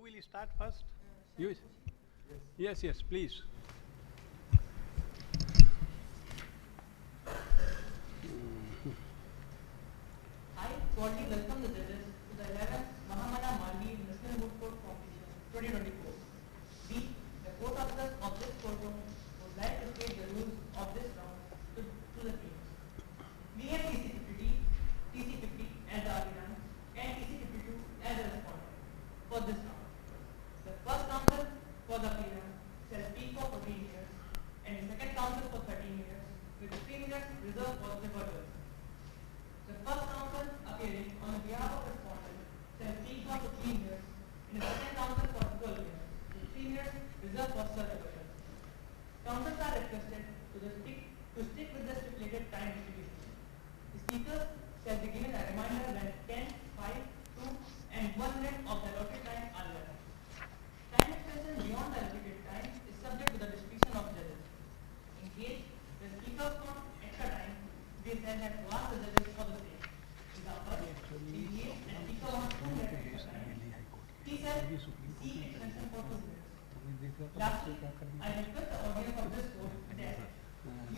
Who will start first? You? Yes, yes, please. I cordially welcome the judges to the 11th Mahamana National Moot Court Competition 2024. We, the court officers of this courtroom, would like to state the rules of this round to the teams. We have TC50, TC50 as the applicant, and TC52 as the respondent for this round. The first counsel for the applicant shall speak for 14 minutes, and the second counsel for 13 minutes, with 3 minutes reserved for the rebuttal. The first counsel appearing on behalf of respondent shall speak for 15 minutes, and the second counsel for 12 minutes, with 3 minutes reserved for such rebuttal. Counsels are requested to stick with the stipulated time distribution. The speakers shall be given a reminder when 10, 5, 2, and 1 minute of the allotted time are left. Time extension beyond the allocated time is subject to the discretion of judges. In case the speakers want extra time, they shall have to ask the judges for the same. Example, in case the speaker wants 2 minutes extra time, he shall seek extension for 2 minutes. Lastly, I request the audience of this court that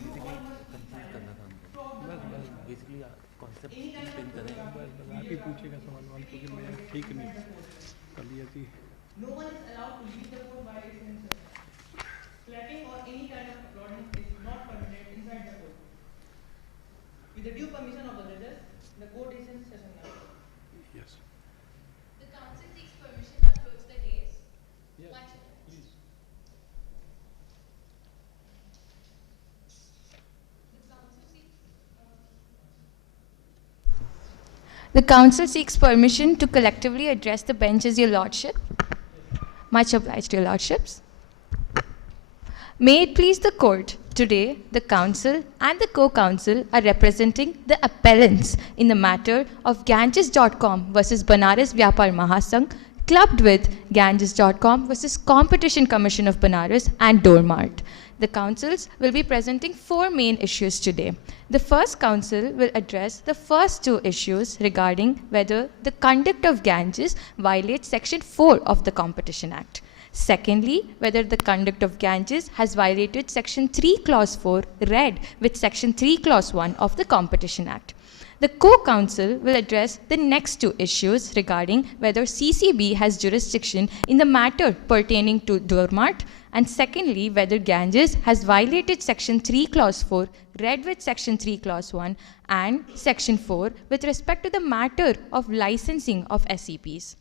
you all must keep silent throughout the conversation. Basically concept Any explain kind करें of आप ही पूछेगा सवाल क्योंकि मैं ठीक नहीं कर लिया थी. No one is allowed to leave the court while it is in session. Clapping or any kind of applauding is not permitted inside the court. With the due permission of the judges, the court is in session now. Yes. The counsel seeks permission to approach the case. Yes. Much obliged. Please. The counsel seeks permission to collectively address the bench as your lordship. Much obliged, your lordships. May it please the court, today the counsel and the co-counsel are representing the appellants in the matter of Ganges.com versus Banaras Vyapar Mahasangh, clubbed with Ganges.com versus Competition Commission of Banaras and Doormart. The counsels will be presenting 4 main issues today. The first counsel will address the first 2 issues regarding whether the conduct of Ganges violates Section 4 of the Competition Act. Secondly, whether the conduct of Ganges has violated Section 3 Clause 4 read with Section 3 Clause 1 of the Competition Act. The co-counsel will address the next 2 issues regarding whether CCB has jurisdiction in the matter pertaining to Doormart, and secondly, whether Ganges has violated Section 3 Clause 4 read with Section 3 Clause 1 and Section 4 with respect to the matter of licensing of SEPs.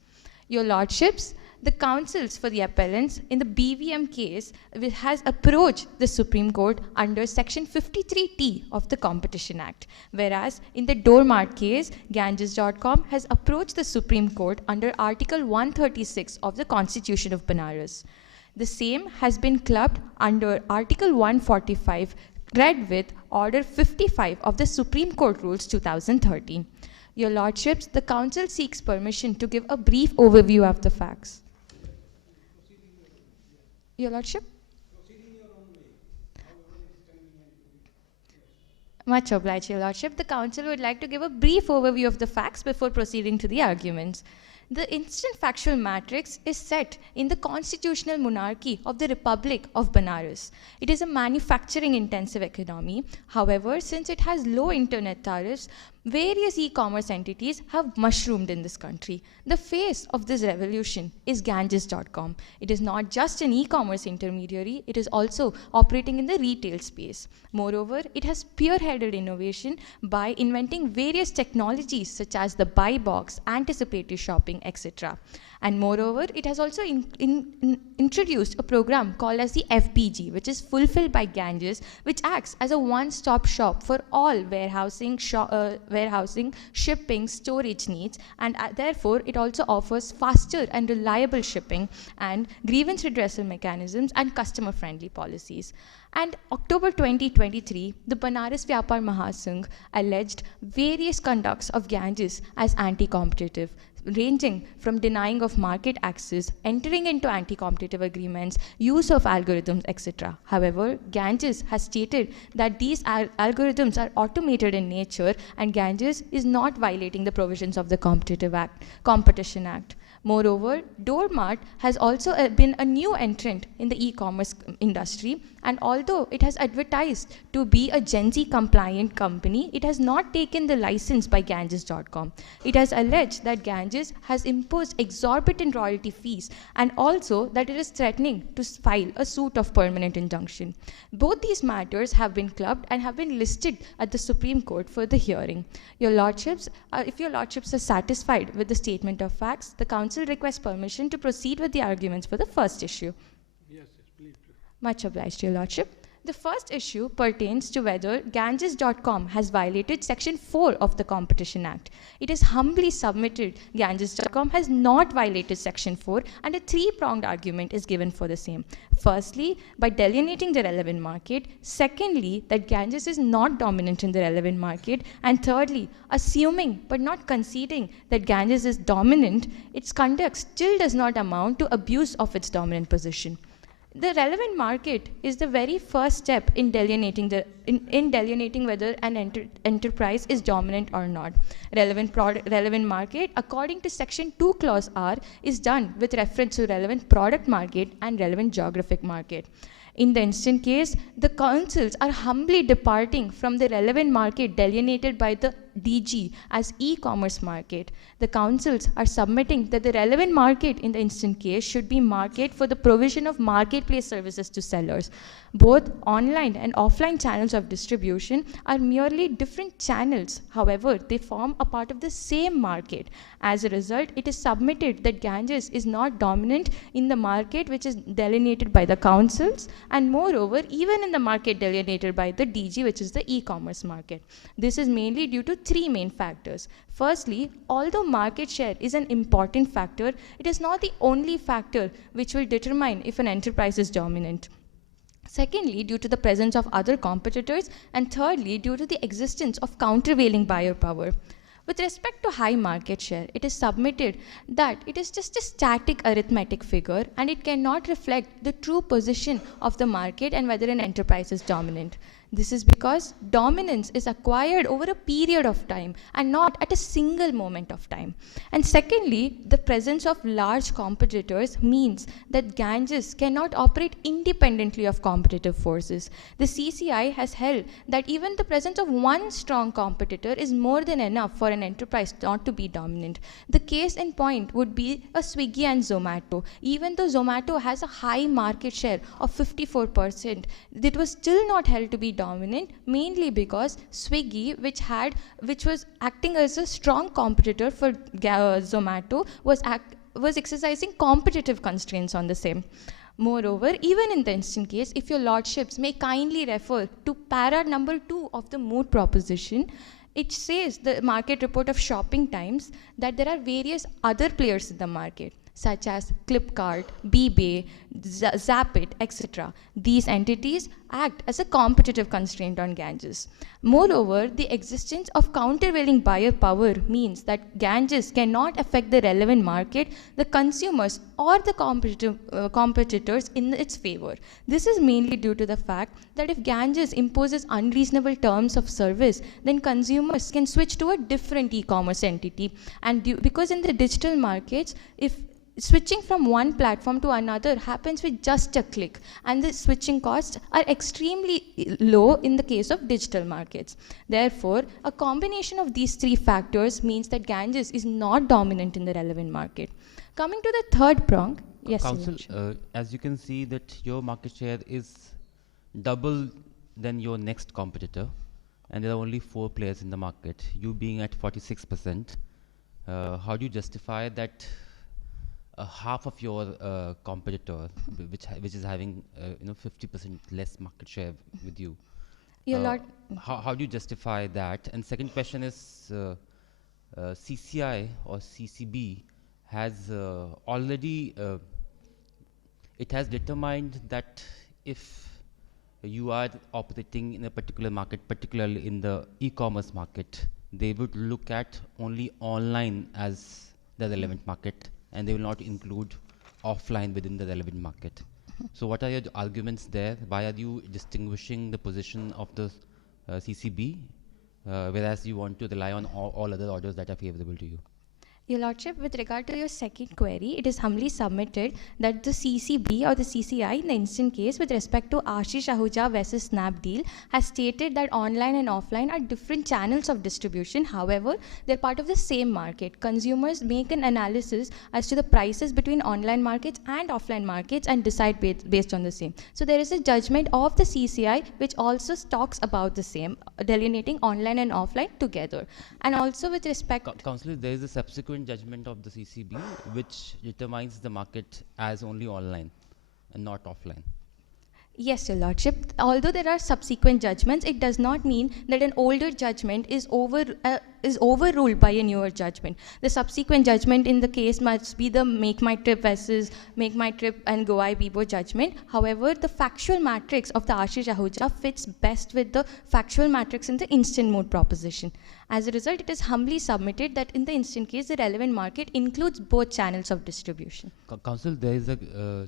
Your lordships, the counsels for the appellants in the BVM case has approached the Supreme Court under Section 53T of the Competition Act, whereas in the Doormart case, Ganges.com has approached the Supreme Court under Article 136 of the Constitution of Banaras. The same has been clubbed under Article 145, read with Order 55 of the Supreme Court Rules 2013. Your lordships, the counsel seeks permission to give a brief overview of the facts. Your lordship? Much obliged, your lordship. The counsel would like to give a brief overview of the facts before proceeding to the arguments. The instant factual matrix is set in the constitutional monarchy of the Republic of Banaras. It is a manufacturing-intensive economy. However, since it has low internet tariffs, various e-commerce entities have mushroomed in this country. The face of this revolution is Ganges.com. It is not just an e-commerce intermediary, it is also operating in the retail space. Moreover, it has spearheaded innovation by inventing various technologies such as the buy box, anticipatory shopping, etc. And moreover, it has also introduced a program called as the FBG, which is fulfilled by Ganges, which acts as a one-stop shop for all warehousing, shipping, storage needs, and therefore it also offers faster and reliable shipping and grievance redressal mechanisms and customer-friendly policies. And October 2023, the Banaras Vyapar Mahasangh alleged various conducts of Ganges as anti-competitive, ranging from denying of market access, entering into anti-competitive agreements, use of algorithms, etc. However, Ganges has stated that these algorithms are automated in nature and Ganges is not violating the provisions of the Competition Act. Moreover, Doormart has also been a new entrant in the e-commerce industry, and although it has advertised to be a Gen Z compliant company, it has not taken the license by Ganges.com. It has alleged that Ganges has imposed exorbitant royalty fees and also that it is threatening to file a suit of permanent injunction. Both these matters have been clubbed and have been listed at the Supreme Court for the hearing. Your Lordships, if your Lordships are satisfied with the statement of facts, the Council requests permission to proceed with the arguments for the first issue. Yes, please. Much obliged, Your Lordship. The first issue pertains to whether Ganges.com has violated Section 4 of the Competition Act. It is humbly submitted Ganges.com has not violated Section 4, and a three-pronged argument is given for the same. Firstly, by delineating the relevant market. Secondly, that Ganges is not dominant in the relevant market. And thirdly, assuming but not conceding that Ganges is dominant, its conduct still does not amount to abuse of its dominant position. The relevant market is the very first step in delineating, whether an enterprise is dominant or not. Relevant market, according to Section 2 Clause R, is done with reference to relevant product market and relevant geographic market. In the instant case, the councils are humbly departing from the relevant market delineated by the DG as e-commerce market. The councils are submitting that the relevant market in the instant case should be market for the provision of marketplace services to sellers. Both online and offline channels of distribution are merely different channels. However, they form a part of the same market. As a result, it is submitted that Ganges is not dominant in the market which is delineated by the councils, and moreover, even in the market delineated by the DG, which is the e-commerce market. This is mainly due to three main factors. Firstly, although market share is an important factor, it is not the only factor which will determine if an enterprise is dominant. Secondly, due to the presence of other competitors, and thirdly, due to the existence of countervailing buyer power. With respect to high market share, it is submitted that it is just a static arithmetic figure and it cannot reflect the true position of the market and whether an enterprise is dominant. This is because dominance is acquired over a period of time and not at a single moment of time. And secondly, the presence of large competitors means that Ganges cannot operate independently of competitive forces. The CCI has held that even the presence of one strong competitor is more than enough for an enterprise not to be dominant. The case in point would be a Swiggy and Zomato. Even though Zomato has a high market share of 54%, it was still not held to be dominant, mainly because Swiggy, which was acting as a strong competitor for Zomato, was exercising competitive constraints on the same. Moreover, even in the instant case, if your Lordships may kindly refer to para number 2 of the Moot proposition, it says, the market report of Shopping Times, that there are various other players in the market, such as Flipkart, eBay, Zapit, etc. These entities act as a competitive constraint on Ganges. Moreover, the existence of countervailing buyer power means that Ganges cannot affect the relevant market, the consumers, or the competitors in its favor. This is mainly due to the fact that if Ganges imposes unreasonable terms of service, then consumers can switch to a different e-commerce entity. And because in the digital markets, if switching from one platform to another happens with just a click, and the switching costs are extremely low in the case of digital markets. Therefore, a combination of these three factors means that Ganges is not dominant in the relevant market. Coming to the third prong, yes, Counsel, as you can see that your market share is double than your next competitor, and there are only 4 players in the market, you being at 46%. How do you justify that half of your competitor, which is having 50% less market share with you? How do you justify that? And second question is, CCI or CCB has already it has determined that if you are operating in a particular market, particularly in the e-commerce market, they would look at only online as the relevant market, and they will not include offline within the relevant market. So what are your arguments there? Why are you distinguishing the position of the CCB, whereas you want to rely on all other orders that are favorable to you? Your Lordship, with regard to your second query, it is humbly submitted that the CCB or the CCI in the instant case with respect to Ashish Ahuja versus Snapdeal has stated that online and offline are different channels of distribution. However, they're part of the same market. Consumers make an analysis as to the prices between online markets and offline markets and decide based on the same. So there is a judgment of the CCI which also talks about the same, delineating online and offline together. And also with respect... Counselor, there is a subsequent judgment of the CCB which determines the market as only online and not offline. Yes, Your Lordship. Although there are subsequent judgments, it does not mean that an older judgment is overruled by a newer judgment. The subsequent judgment in the case must be the Make My Trip versus Make My Trip and Goai Bibo judgment. However, the factual matrix of the Ashish Ahuja fits best with the factual matrix in the instant mode proposition. As a result, it is humbly submitted that in the instant case, the relevant market includes both channels of distribution. Counsel, there is a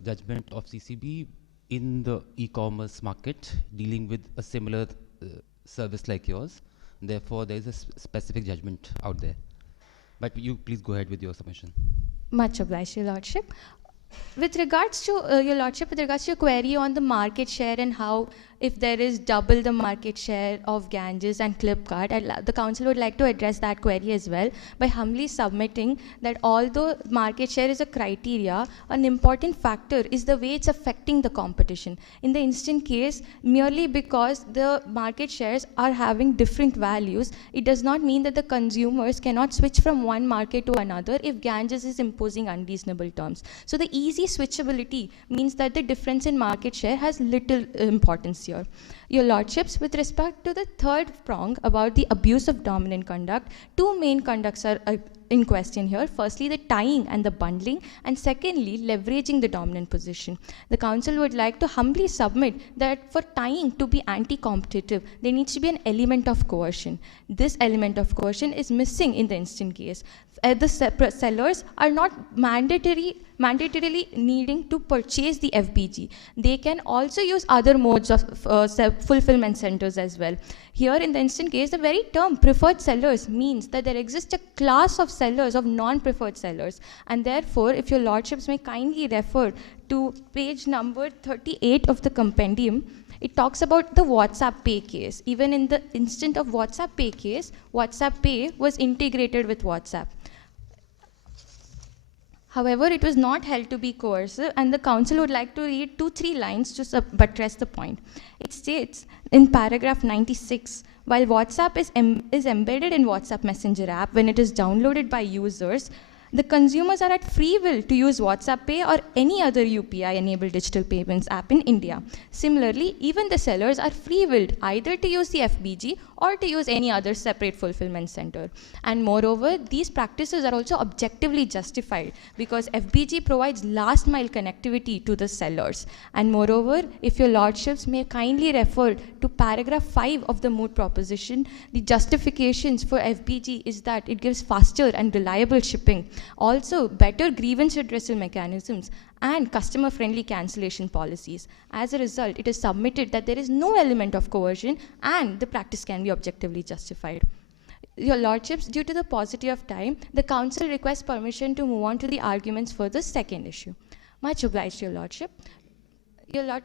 judgment of CCB in the e-commerce market dealing with a similar service like yours. Therefore, there is a specific judgment out there. But you please go ahead with your submission. Much obliged, Your Lordship. With regards to, Your Lordship, with regards to your query on the market share and how if there is double the market share of Ganges and Flipkart, the Council would like to address that query as well by humbly submitting that although market share is a criteria, an important factor is the way it's affecting the competition. In the instant case, merely because the market shares are having different values, it does not mean that the consumers cannot switch from one market to another if Ganges is imposing unreasonable terms. So the easy switchability means that the difference in market share has little importance here. Your Lordships, with respect to the third prong about the abuse of dominant conduct, two main conducts are in question here. Firstly, the tying and the bundling, and secondly, leveraging the dominant position. The Council would like to humbly submit that for tying to be anti-competitive, there needs to be an element of coercion. This element of coercion is missing in the instant case. The sellers are not mandatorily needing to purchase the FBG. They can also use other modes of fulfillment centers as well. Here in the instant case, the very term preferred sellers means that there exists a class of sellers of non-preferred sellers, and therefore if your Lordships may kindly refer to page number 38 of the compendium, it talks about the WhatsApp Pay case. Even in the instant of WhatsApp Pay case, WhatsApp Pay was integrated with WhatsApp. However, it was not held to be coercive, and the Council would like to read 2-3 lines to buttress the point. It states in paragraph 96, while WhatsApp is embedded in WhatsApp Messenger app when it is downloaded by users, the consumers are at free will to use WhatsApp Pay or any other UPI-enabled digital payments app in India. Similarly, even the sellers are free-willed either to use the FBG or to use any other separate fulfillment center. And moreover, these practices are also objectively justified because FBG provides last-mile connectivity to the sellers. And moreover, if your Lordships may kindly refer to paragraph 5 of the Moot proposition, the justifications for FBG is that it gives faster and reliable shipping, also better grievance redressal mechanisms, and customer-friendly cancellation policies. As a result, it is submitted that there is no element of coercion and the practice can be objectively justified. Your Lordships, due to the paucity of time, the Council requests permission to move on to the arguments for the second issue. Much obliged, Your Lordship. Your Lord.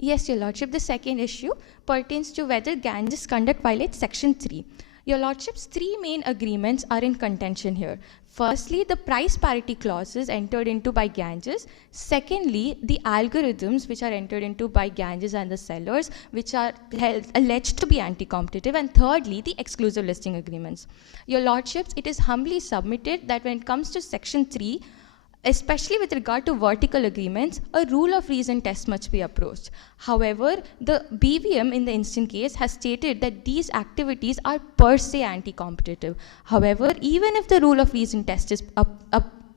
Yes, Your Lordship, the second issue pertains to whether Ganges conduct violates Section 3. Your Lordships, 3 main agreements are in contention here. Firstly, the price parity clauses entered into by Ganges. Secondly, the algorithms which are entered into by Ganges and the sellers, which are alleged to be anti-competitive. And thirdly, the exclusive listing agreements. Your Lordships, it is humbly submitted that when it comes to Section 3, especially with regard to vertical agreements, a rule of reason test must be approached. However, the BVM in the instant case has stated that these activities are per se anti-competitive. However, even if the rule of reason test is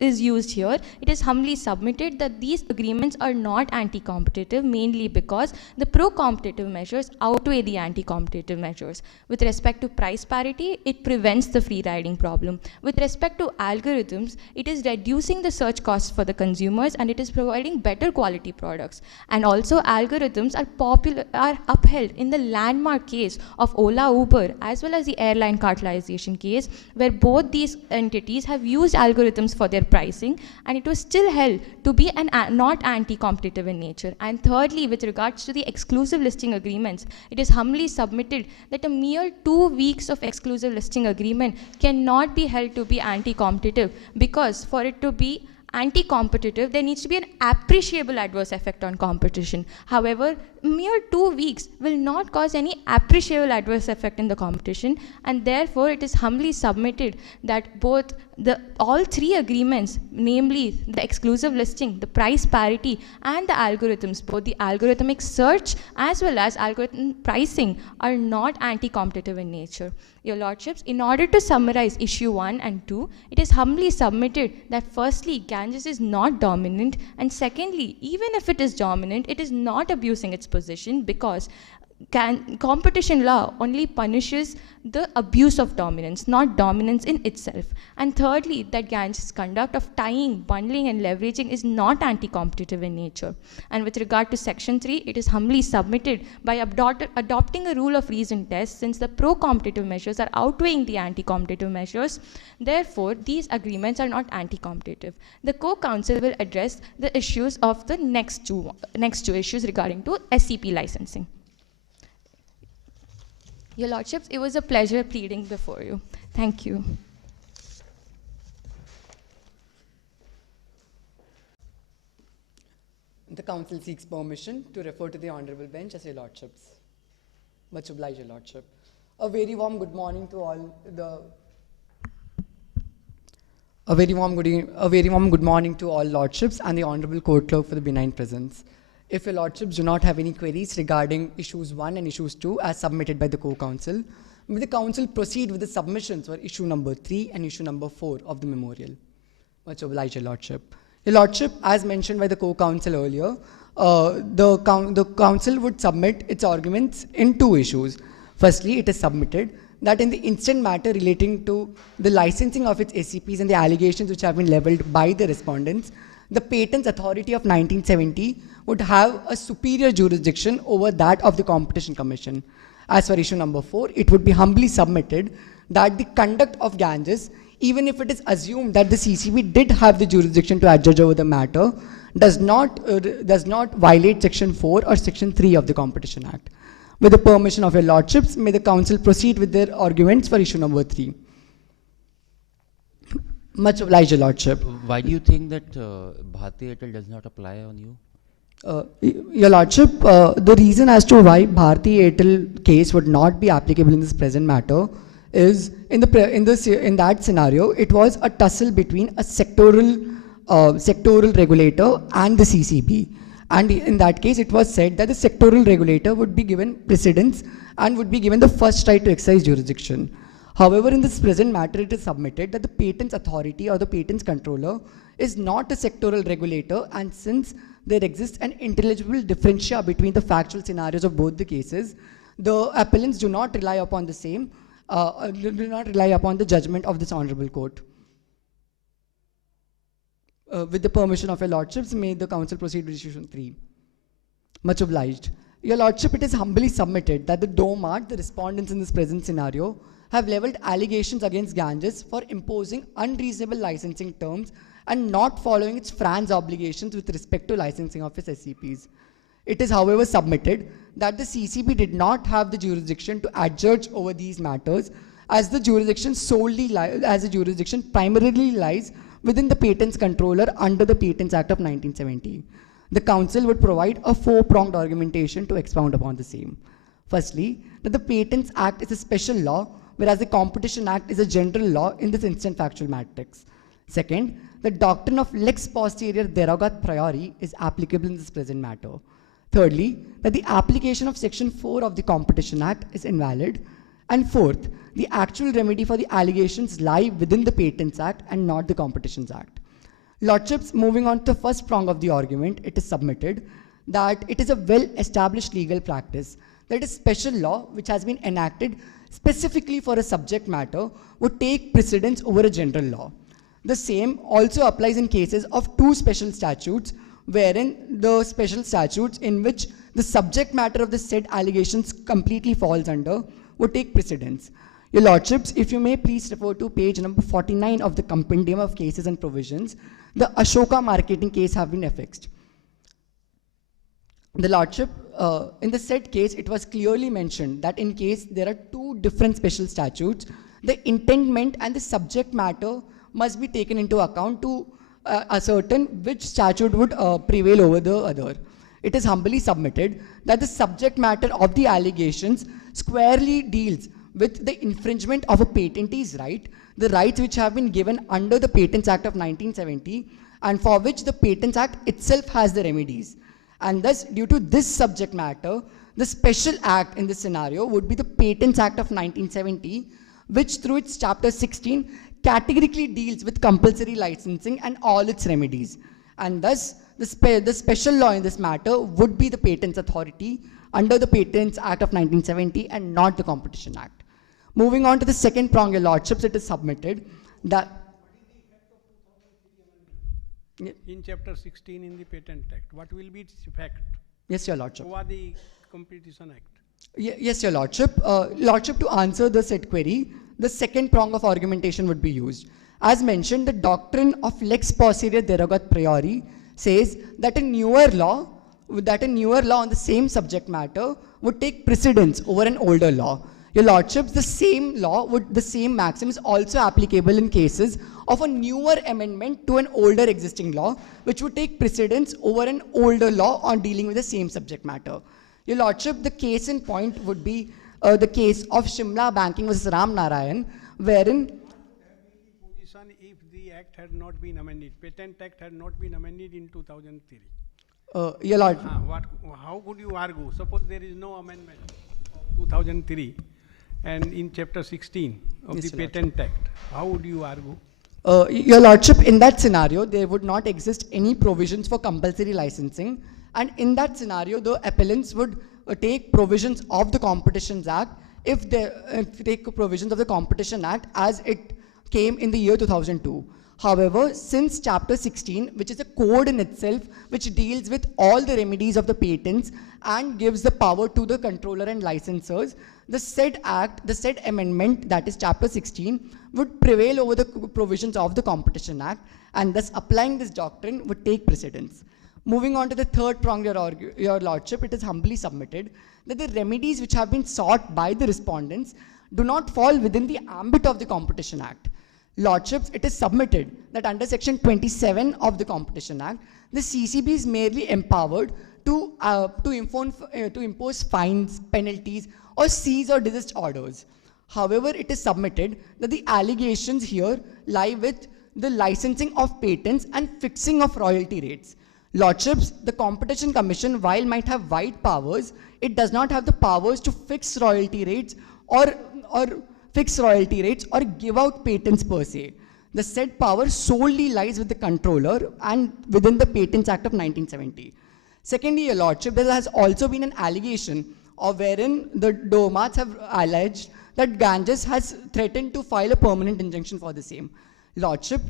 is used here, it is humbly submitted that these agreements are not anti-competitive, mainly because the pro-competitive measures outweigh the anti-competitive measures. With respect to price parity, it prevents the free riding problem. With respect to algorithms, it is reducing the search costs for the consumers, and it is providing better quality products. And also, algorithms are upheld in the landmark case of Ola Uber as well as the airline cartelization case, where both these entities have used algorithms for their pricing, and it was still held to be not anti-competitive in nature. And thirdly, with regards to the exclusive listing agreements, it is humbly submitted that a mere 2 weeks of exclusive listing agreement cannot be held to be anti-competitive, because for it to be anti-competitive, there needs to be an appreciable adverse effect on competition. However, mere 2 weeks will not cause any appreciable adverse effect in the competition, and therefore it is humbly submitted that all three agreements, namely the exclusive listing, the price parity, and the algorithms, both the algorithmic search as well as algorithm pricing, are not anti-competitive in nature. Your Lordships, in order to summarize issue 1 and 2, it is humbly submitted that firstly, Ganges is not dominant, and secondly, even if it is dominant, it is not abusing its position, because competition law only punishes the abuse of dominance, not dominance in itself. And thirdly, that Ganges' conduct of tying, bundling, and leveraging is not anti-competitive in nature. And with regard to section 3, it is humbly submitted by adopting a rule of reason test, since the pro-competitive measures are outweighing the anti-competitive measures. Therefore, these agreements are not anti-competitive. The co-counsel will address the issues of the next two issues regarding to SCP licensing. Your Lordships, it was a pleasure pleading before you. Thank you. The counsel seeks permission to refer to the honorable bench as Your Lordships. Much obliged, Your Lordship. A very warm good morning to all Lordships and the Honorable Court Clerk for the benign presence. If Your Lordships do not have any queries regarding issues 1 and issues 2 as submitted by the co-counsel, will the counsel proceed with the submissions for issue number 3 and issue number 4 of the memorial? Much obliged, Your Lordship. Your Lordship, as mentioned by the co-counsel earlier, the counsel would submit its arguments in 2 issues. Firstly, it is submitted that in the instant matter relating to the licensing of its SCPs and the allegations which have been leveled by the respondents, the Patents Authority of 1970 would have a superior jurisdiction over that of the Competition Commission. As for issue number 4, it would be humbly submitted that the conduct of Ganges, even if it is assumed that the CCB did have the jurisdiction to adjudge over the matter, does not violate Section 4 or Section 3 of the Competition Act. With the permission of Your Lordships, may the counsel proceed with their arguments for issue number 3. Much obliged, Your Lordship. Why do you think that Bharti Airtel does not apply on you? Your Lordship, the reason as to why Bharti Airtel case would not be applicable in this present matter is in that scenario, it was a tussle between a sectoral regulator and the CCB. And in that case, it was said that the sectoral regulator would be given precedence and would be given the first right to exercise jurisdiction. However, in this present matter, it is submitted that the Patents Authority or the Patents Controller is not a sectoral regulator, and since there exists an intelligible differentia between the factual scenarios of both the cases, the appellants do not rely upon the judgment of this honorable court. With the permission of Your Lordships, may the counsel proceed with issue 3. Much obliged. Your Lordship, it is humbly submitted that the DOMAT, the respondents in this present scenario, have leveled allegations against Ganges for imposing unreasonable licensing terms and not following its FRAN's obligations with respect to licensing of its SCPs. It is, however, submitted that the CCB did not have the jurisdiction to adjudge over these matters, as the jurisdiction primarily lies within the Patents Controller under the Patents Act of 1970. The counsel would provide a 4-pronged argumentation to expound upon the same. Firstly, that the Patents Act is a special law, whereas the Competition Act is a general law in this instant factual matrix. Second, the doctrine of lex posterior derogat priori is applicable in this present matter. Thirdly, that the application of Section 4 of the Competition Act is invalid. And fourth, the actual remedy for the allegations lie within the Patents Act and not the Competitions Act. Lordships, moving on to the first prong of the argument, it is submitted that it is a well-established legal practice that a special law which has been enacted specifically for a subject matter would take precedence over a general law. The same also applies in cases of two special statutes, wherein the special statutes in which the subject matter of the said allegations completely falls under would take precedence. Your Lordships, if you may please refer to page number 49 of the Compendium of Cases and Provisions, the Ashoka marketing case have been affixed. The Lordship, in the said case, it was clearly mentioned that in case there are two different special statutes, the intendment and the subject matter must be taken into account to ascertain which statute would prevail over the other. It is humbly submitted that the subject matter of the allegations squarely deals with the infringement of a patentee's right, the rights which have been given under the Patents Act of 1970 and for which the Patents Act itself has the remedies. And thus, due to this subject matter, the special act in this scenario would be the Patents Act of 1970, which through its chapter 16 categorically deals with compulsory licensing and all its remedies. And thus, the special law in this matter would be the Patents Authority under the Patents Act of 1970 and not the Competition Act. Moving on to the second prong, your Lordships, it is submitted that in chapter 16 in the Patent Act, what will be its effect yes, your Lordship. over the Competition Act? Yes, your Lordship. Lordship, to answer the said query, the second prong of argumentation would be used. As mentioned, the doctrine of lex posterior derogat priori says that a newer law on the same subject matter would take precedence over an older law. Your Lordships, the same maxim is also applicable in cases of a newer amendment to an older existing law, which would take precedence over an older law on dealing with the same subject matter. Your Lordship, the case in point would be the case of Shimla Banking versus Ram Narayan, wherein Position if the act had not been amended, Patent Act had not been amended in 2003. your Lord, How could you argue? Suppose there is no amendment of 2003 and in chapter 16 of Yes, the Your Patent Act, how would you argue? your Lordship, in that scenario, there would not exist any provisions for compulsory licensing, and in that scenario, the appellants would take provisions of the Competition Act if they take provisions of the Competition Act as it came in the year 2002. However, since chapter 16, which is a code in itself, which deals with all the remedies of the patents and gives the power to the controller and licensors, the said act, the said amendment, that is chapter 16, would prevail over the provisions of the Competition Act, and thus applying this doctrine would take precedence. Moving on to the third prong, your Lordship, it is humbly submitted that the remedies which have been sought by the respondents do not fall within the ambit of the Competition Act. Lordships, it is submitted that under section 27 of the Competition Act, the CCB is merely empowered to impose fines, penalties, or seize or desist orders. However, it is submitted that the allegations here lie with the licensing of patents and fixing of royalty rates. Lordships, the Competition Commission, while might have wide powers, it does not have the powers to fix royalty rates or give out patents per se. The said power solely lies with the controller and within the Patents Act of 1970. Secondly, your Lordship, there has also been an allegation of wherein the Domats have alleged that Ganges has threatened to file a permanent injunction for the same. Lordship,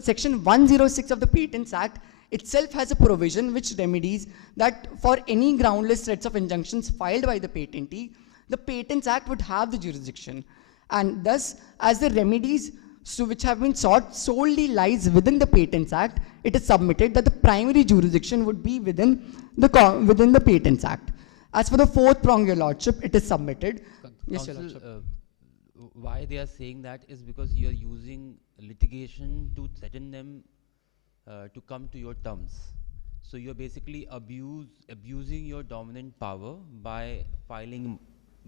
section 106 of the Patents Act itself has a provision which remedies that for any groundless threats of injunctions filed by the patentee, the Patents Act would have the jurisdiction. And thus, as the remedies which have been sought solely lies within the Patents Act, it is submitted that the primary jurisdiction would be within the Patents Act. As for the fourth prong, your Lordship, it is submitted. Yes, your Lordship. Why they are saying that is because you are using litigation to threaten them to come to your terms. So you're basically abusing your dominant power by filing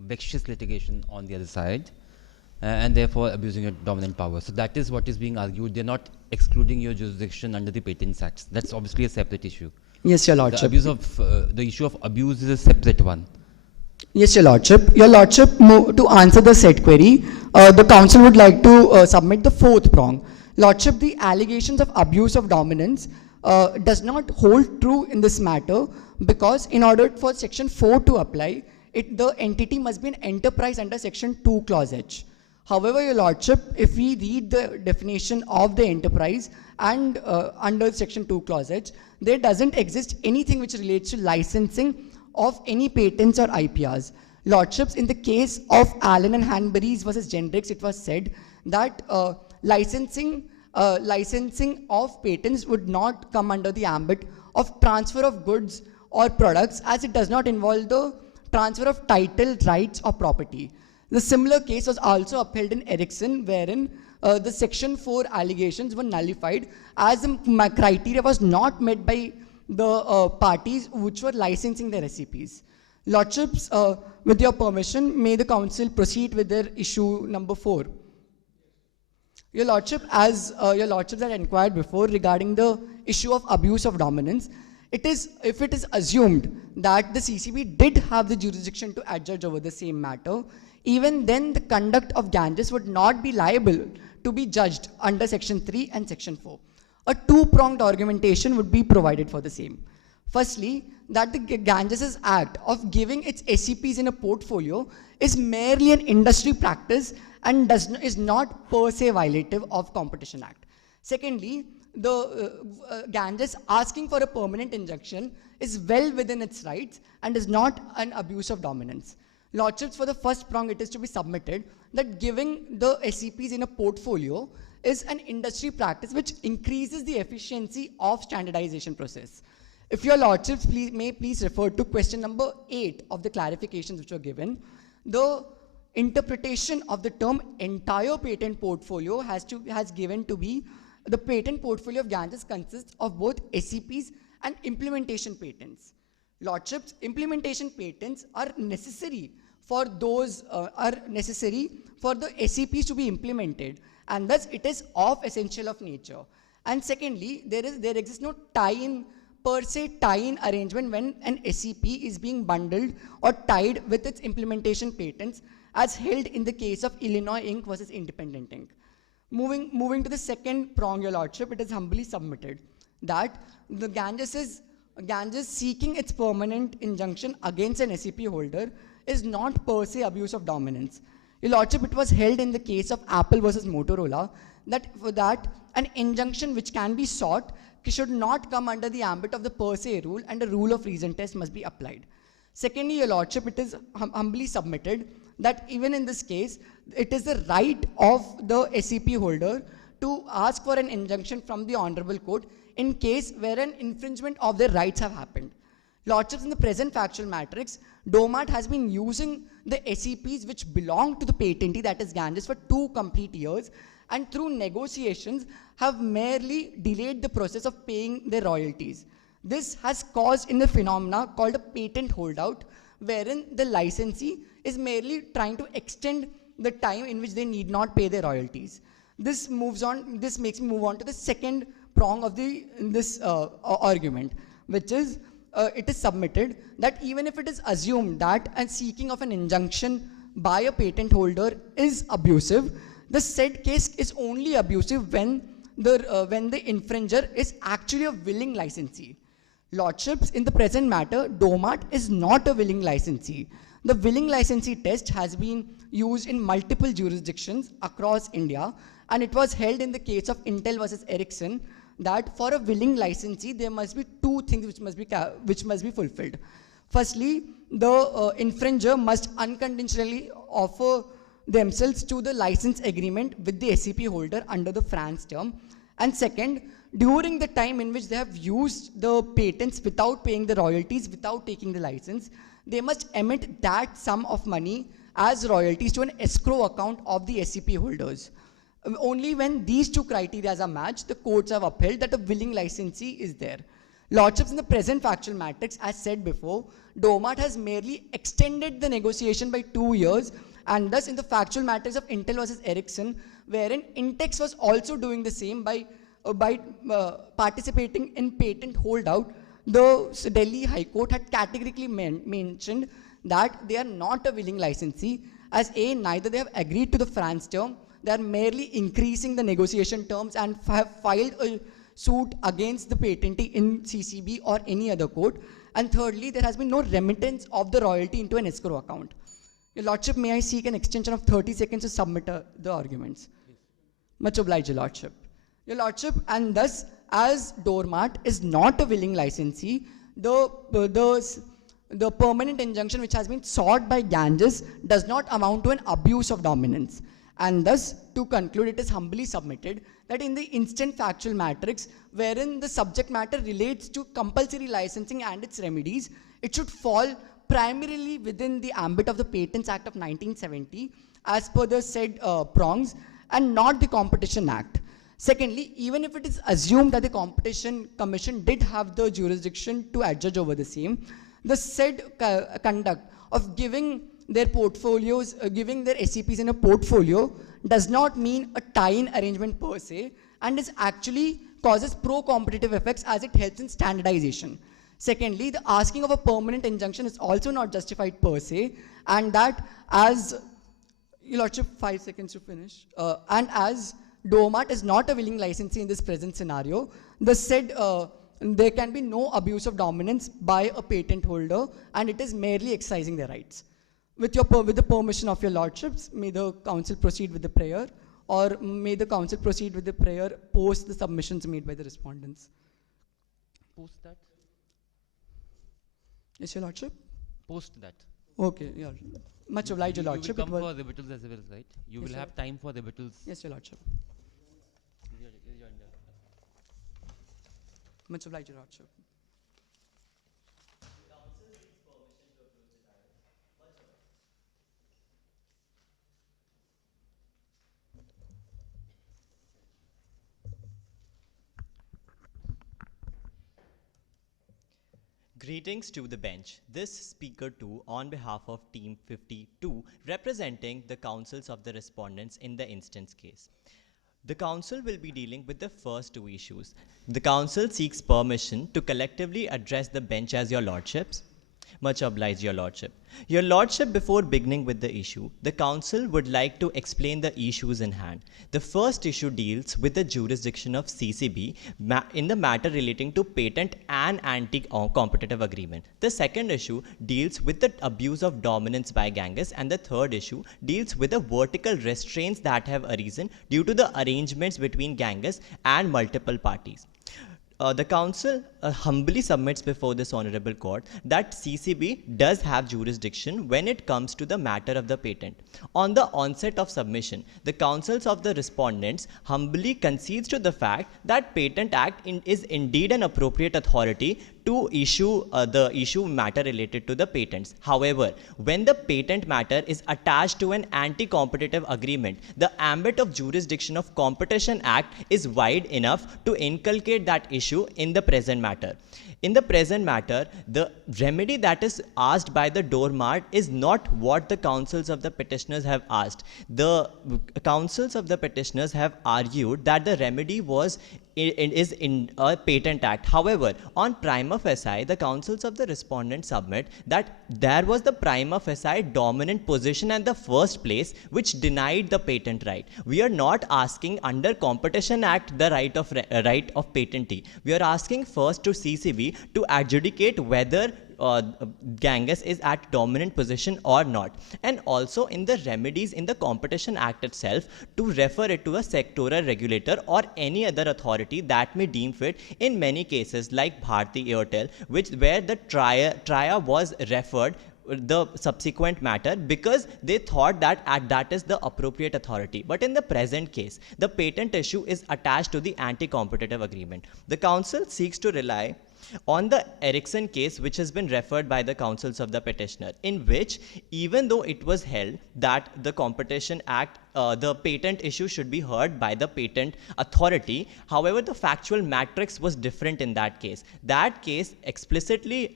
vexatious litigation on the other side. And therefore abusing your dominant power. So that is what is being argued. They're not excluding your jurisdiction under the Patents Act. That's obviously a separate issue. Yes, your Lordship. The issue of abuse is a separate one. Yes, your Lordship. Your Lordship, to answer the said query, the Council would like to submit the fourth prong. Lordship, the allegations of abuse of dominance does not hold true in this matter, because in order for Section 4 to apply, the entity must be an enterprise under Section 2 Clause H. However, Your Lordship, if we read the definition of the enterprise and under Section 2 Clause H, there doesn't exist anything which relates to licensing of any patents or IPRs. Lordships, in the case of Allen and Hanbury's versus Gendrix, it was said that licensing of patents would not come under the ambit of transfer of goods or products, as it does not involve the transfer of title, rights, or property. The similar case was also upheld in Ericsson, wherein the Section 4 allegations were nullified as the criteria was not met by the parties which were licensing their SEPs. Lordships, with your permission, may the Council proceed with their issue number 4. Your Lordship, as Your Lordships had inquired before regarding the issue of abuse of dominance, if it is assumed that the CCB did have the jurisdiction to adjudge over the same matter, even then the conduct of Ganges would not be liable to be judged under Section 3 and Section 4. A two-pronged argumentation would be provided for the same. Firstly, that the Ganges' act of giving its SEPs in a portfolio is merely an industry practice and is not per se violative of Competition Act. Secondly, the Ganges asking for a permanent injunction is well within its rights and is not an abuse of dominance. Lordships, for the first prong, it is to be submitted that giving the SEPs in a portfolio is an industry practice which increases the efficiency of standardization process. If Your Lordships may please refer to question number 8 of the clarifications which were given, the interpretation of the term entire patent portfolio has given to be the patent portfolio of Ganges consists of both SEPs and implementation patents. Lordships, implementation patents are necessary for those for the SEPs to be implemented, and thus it is of essential of nature. And secondly, there exists no tie-in arrangement when an SEP is being bundled or tied with its implementation patents, as held in the case of Illinois Inc. versus Independent Inc. Moving to the second prong, Your Lordship, it is humbly submitted that the Ganges seeking its permanent injunction against an SEP holder is not per se abuse of dominance. Your Lordship, it was held in the case of Apple versus Motorola that for that an injunction which can be sought should not come under the ambit of the per se rule, and a rule of reason test must be applied. Secondly, Your Lordship, it is humbly submitted that even in this case, it is the right of the SEP holder to ask for an injunction from the Honorable Court in case where an infringement of their rights have happened. Lordships, in the present factual matrix, DOMAT has been using the SEPs which belong to the patentee, that is Ganges, for 2 complete years, and through negotiations have merely delayed the process of paying their royalties. This has caused in the phenomena called a patent holdout, wherein the licensee is merely trying to extend the time in which they need not pay their royalties. This makes me move on to the second prong of this argument, which is it is submitted that even if it is assumed that a seeking of an injunction by a patent holder is abusive, the said case is only abusive when the infringer is actually a willing licensee. Lordships, in the present matter, DOMAT is not a willing licensee. The willing licensee test has been used in multiple jurisdictions across India, and it was held in the case of Intel versus Ericsson that for a willing licensee, there must be 2 things which must be fulfilled. Firstly, the infringer must unconditionally offer themselves to the license agreement with the SEP holder under the France term. And second, during the time in which they have used the patents without paying the royalties, without taking the license, they must emit that sum of money as royalties to an escrow account of the SEP holders. Only when these 2 criteria are matched, the courts have upheld that a willing licensee is there. Lordships, in the present factual matrix, as said before, DOMAT has merely extended the negotiation by 2 years, and thus in the factual matrix of Intel versus Ericsson, wherein Intex was also doing the same by participating in patent holdout, the Delhi High Court had categorically mentioned that they are not a willing licensee, as A, neither they have agreed to the France term, they are merely increasing the negotiation terms and have filed a suit against the patentee in CCB or any other court. And thirdly, there has been no remittance of the royalty into an escrow account. Your Lordship, may I seek an extension of 30 seconds to submit the arguments? Much obliged, Your Lordship. Your Lordship, and thus, as Doormat is not a willing licensee, the permanent injunction which has been sought by Ganges does not amount to an abuse of dominance. And thus, to conclude, it is humbly submitted that in the instant factual matrix, wherein the subject matter relates to compulsory licensing and its remedies, it should fall primarily within the ambit of the Patents Act of 1970, as per the said prongs, and not the Competition Act. Secondly, even if it is assumed that the Competition Commission did have the jurisdiction to adjudge over the same, the said conduct of giving their portfolios, giving their SCPs in a portfolio does not mean a tie-in arrangement per se, and is actually causes pro-competitive effects as it helps in standardization. Secondly, the asking of a permanent injunction is also not justified per se, and that as, Your Lordship, 5 seconds to finish, and as Doormat is not a willing licensee in this present scenario, the said there can be no abuse of dominance by a patent holder, and it is merely exercising their rights. With the permission of Your Lordships, may the council proceed with the prayer, or may the council proceed with the prayer post the submissions made by the respondents. Post that. Yes, Your Lordship? Post that. Okay, yeah. Much obliged, Your Lordship. You will come for rebuttals as well, right? You Yes, will sir. have time for rebuttals. Yes, Your Lordship. Much obliged, Your Lordship. Greetings to the bench. This speaker 2 on behalf of Team 52 representing the counsels of the respondents in the instance case. The council will be dealing with the first two issues. The council seeks permission to collectively address the bench as Your Lordships. Much obliged, Your Lordship. Your Lordship, before beginning with the issue, the council would like to explain the issues in hand. The first issue deals with the jurisdiction of CCB in the matter relating to patent and anti-competitive agreement. The second issue deals with the abuse of dominance by Ganges, and the third issue deals with the vertical restraints that have arisen due to the arrangements between Ganges and multiple parties. The council humbly submits before this honorable court that CCB does have jurisdiction when it comes to the matter of the patent. On the onset of submission, the counsels of the respondents humbly concedes to the fact that Patent Act is indeed an appropriate authority to issue the issue matter related to the patents. However, when the patent matter is attached to an anti-competitive agreement, the ambit of jurisdiction of Competition Act is wide enough to inculcate that issue in the present matter. In the present matter, the remedy that is asked by the Doormat is not what the counsels of the petitioners have asked. The counsels of the petitioners have argued that the remedy is in a Patent Act. However, on prima facie, the counsels of the respondent submit that there was the prima facie dominant position at the first place which denied the patent right. We are not asking under Competition Act the right of patentee. We are asking first to CCB to adjudicate whether Ganges is at dominant position or not, and also in the remedies in the Competition Act itself to refer it to a sectoral regulator or any other authority that may deem fit in many cases like Bharti Airtel, where the trial was referred the subsequent matter because they thought that that is the appropriate authority. But in the present case, the patent issue is attached to the anti-competitive agreement. The council seeks to rely on the Erickson case, which has been referred by the counsels of the petitioner, in which even though it was held that the Competition Act, the patent issue should be heard by the patent authority, however, the factual matrix was different in that case. That case explicitly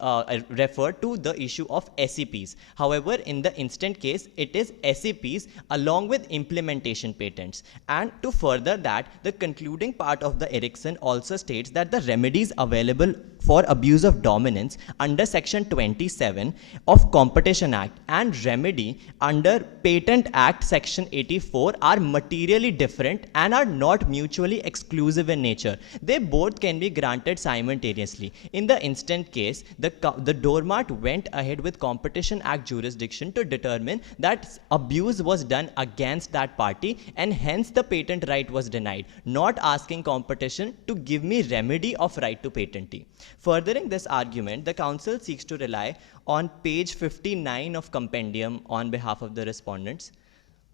referred to the issue of SCPs. However, in the instant case, it is SCPs along with implementation patents. And to further that, the concluding part of the Erickson also states that the remedies available for abuse of dominance under Section 27 of Competition Act and remedy under Patent Act Section 85 4 are materially different and are not mutually exclusive in nature. They both can be granted simultaneously. In the instant case, the doormat went ahead with Competition Act jurisdiction to determine that abuse was done against that party, and hence the patent right was denied, not asking competition to give me remedy of right to patentee. Furthering this argument, the counsel seeks to rely on page 59 of compendium on behalf of the respondents.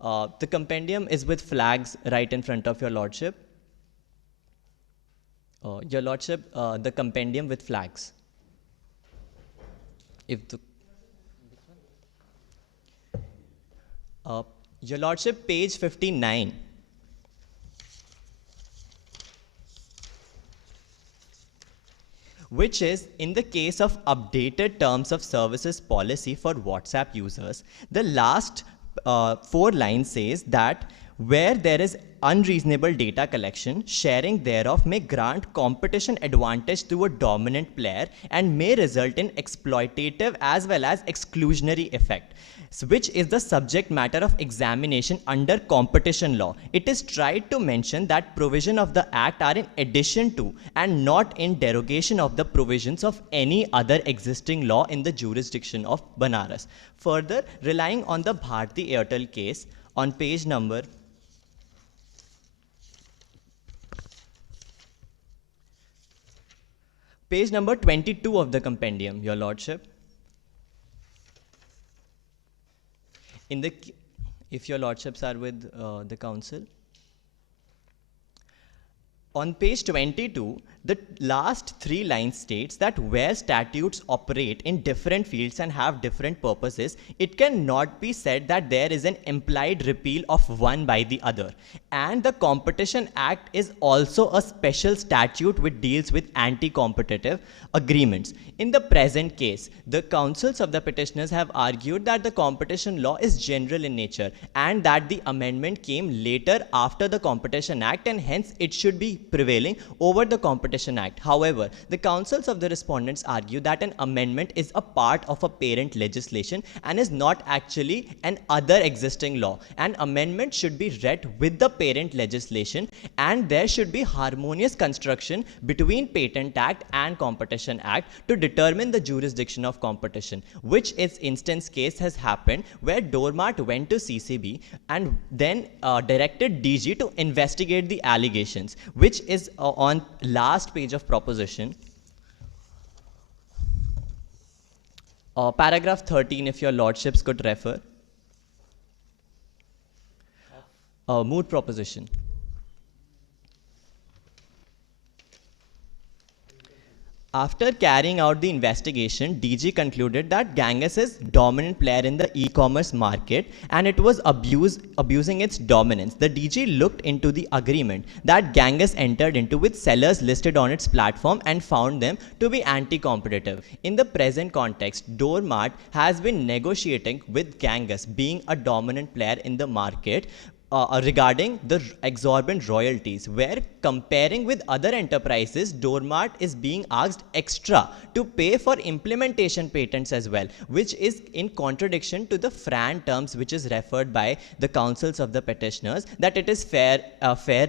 The compendium is with flags right in front of your lordship. Your lordship, the compendium with flags. If the your lordship, page 59. Which is in the case of updated terms of services policy for WhatsApp users. The last 4 lines says that where there is unreasonable data collection, sharing thereof may grant competition advantage to a dominant player and may result in exploitative as well as exclusionary effect, which is the subject matter of examination under competition law. It is tried to mention that provision of the Act are in addition to and not in derogation of the provisions of any other existing law in the jurisdiction of Banaras. Further, relying on the Bharti Airtel case on page number Page number 22 of the compendium, your lordship. If your lordships are with the counsel. On page 22, the last 3 lines states that where statutes operate in different fields and have different purposes, it cannot be said that there is an implied repeal of one by the other. And the Competition Act is also a special statute which deals with anti-competitive agreements. In the present case, the counsels of the petitioners have argued that the competition law is general in nature and that the amendment came later after the Competition Act, and hence it should be prevailing over the Competition Act. However, the counsels of the respondents argue that an amendment is a part of a parent legislation and is not actually an other existing law. An amendment should be read with the parent legislation, and there should be harmonious construction between Patent Act and Competition Act to determine the jurisdiction of competition, which is instance case has happened where Doormat went to CCB and then directed DG to investigate the allegations, which is on last page of proposition. Paragraph 13, if your lordships could refer. Moot proposition. After carrying out the investigation, DG concluded that Ganges is dominant player in the e-commerce market and it was abusing its dominance. The DG looked into the agreement that Ganges entered into with sellers listed on its platform and found them to be anti-competitive. In the present context, Doormat has been negotiating with Ganges, being a dominant player in the market, regarding the exorbitant royalties, where comparing with other enterprises, Doormat is being asked extra to pay for implementation patents as well, which is in contradiction to the FRAN terms, which is referred by the counsels of the petitioners, that it is fair,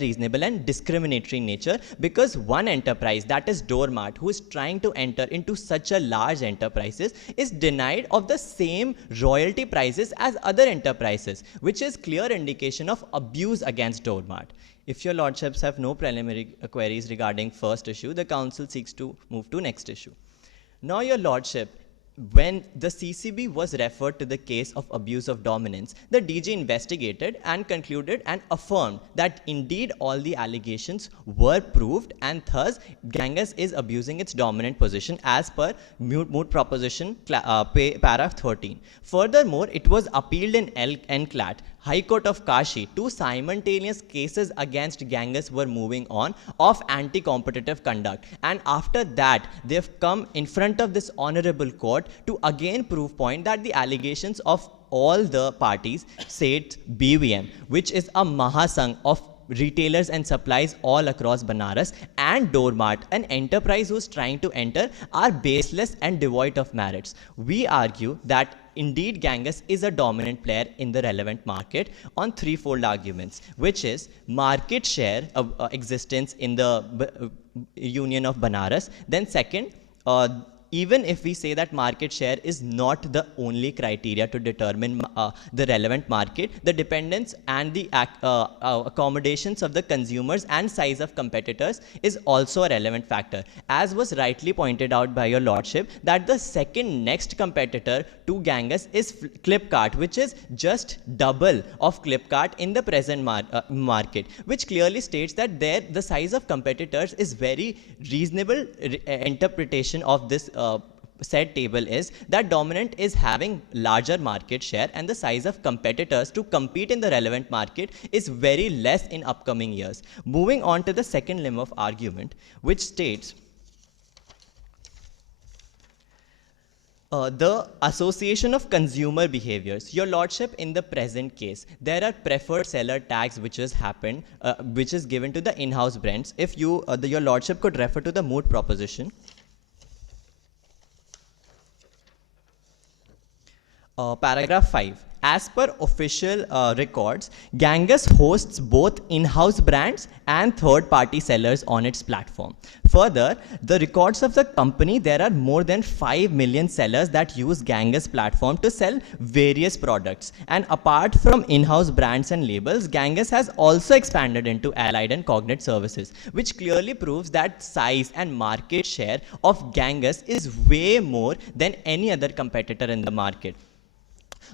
reasonable and discriminatory in nature, because one enterprise, that is Doormat, who is trying to enter into such a large enterprises, is denied of the same royalty prices as other enterprises, which is clear indication of abuse against Doormat. If your lordships have no preliminary queries regarding first issue, the counsel seeks to move to next issue. Now, your lordship, when the CCB was referred to the case of abuse of dominance, the DG investigated and concluded and affirmed that indeed all the allegations were proved, and thus Ganges is abusing its dominant position as per Moot proposition paragraph 13. Furthermore, it was appealed in NCLAT, High Court of Kashi. 2 simultaneous cases against Ganges were moving on of anti-competitive conduct, and after that they have come in front of this honorable court to again prove point that the allegations of all the parties, said BVM, which is a Mahasangh of retailers and supplies all across Banaras, and Doormat, an enterprise who's trying to enter, are baseless and devoid of merits. We argue that indeed Ganges is a dominant player in the relevant market on threefold arguments, which is market share of existence in the Union of Banaras. Then second, even if we say that market share is not the only criteria to determine the relevant market, the dependence and the accommodations of the consumers and size of competitors is also a relevant factor. As was rightly pointed out by your lordship, that the second next competitor to Ganges is Flipkart, which is just double of Flipkart in the present market, which clearly states that there the size of competitors is very reasonable. Interpretation of this said table is that dominant is having larger market share and the size of competitors to compete in the relevant market is very less in upcoming years. Moving on to the second limb of argument, which states the association of consumer behaviors. Your lordship, in the present case, there are preferred seller tags which has happened, which is given to the in-house brands. If you, your lordship could refer to the Moot proposition. Paragraph 5. As per official records, Ganges hosts both in-house brands and third-party sellers on its platform. Further, the records of the company, there are more than 5 million sellers that use Ganges platform to sell various products. And apart from in-house brands and labels, Ganges has also expanded into allied and cognate services, which clearly proves that size and market share of Ganges is way more than any other competitor in the market.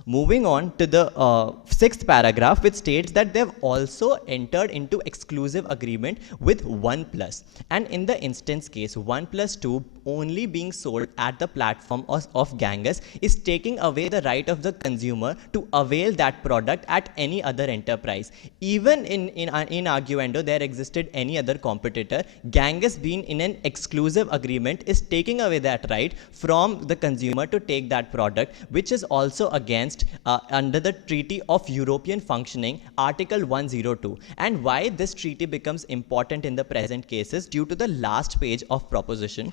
Moving on to the 6th paragraph, which states that they've also entered into exclusive agreement with OnePlus. And in the instance case, OnePlus 2 only being sold at the platform of Ganges is taking away the right of the consumer to avail that product at any other enterprise. Even in arguendo, there existed any other competitor, Ganges being in an exclusive agreement is taking away that right from the consumer to take that product, which is also against under the Treaty of European Functioning, Article 102. And why this treaty becomes important in the present cases due to the last page of proposition.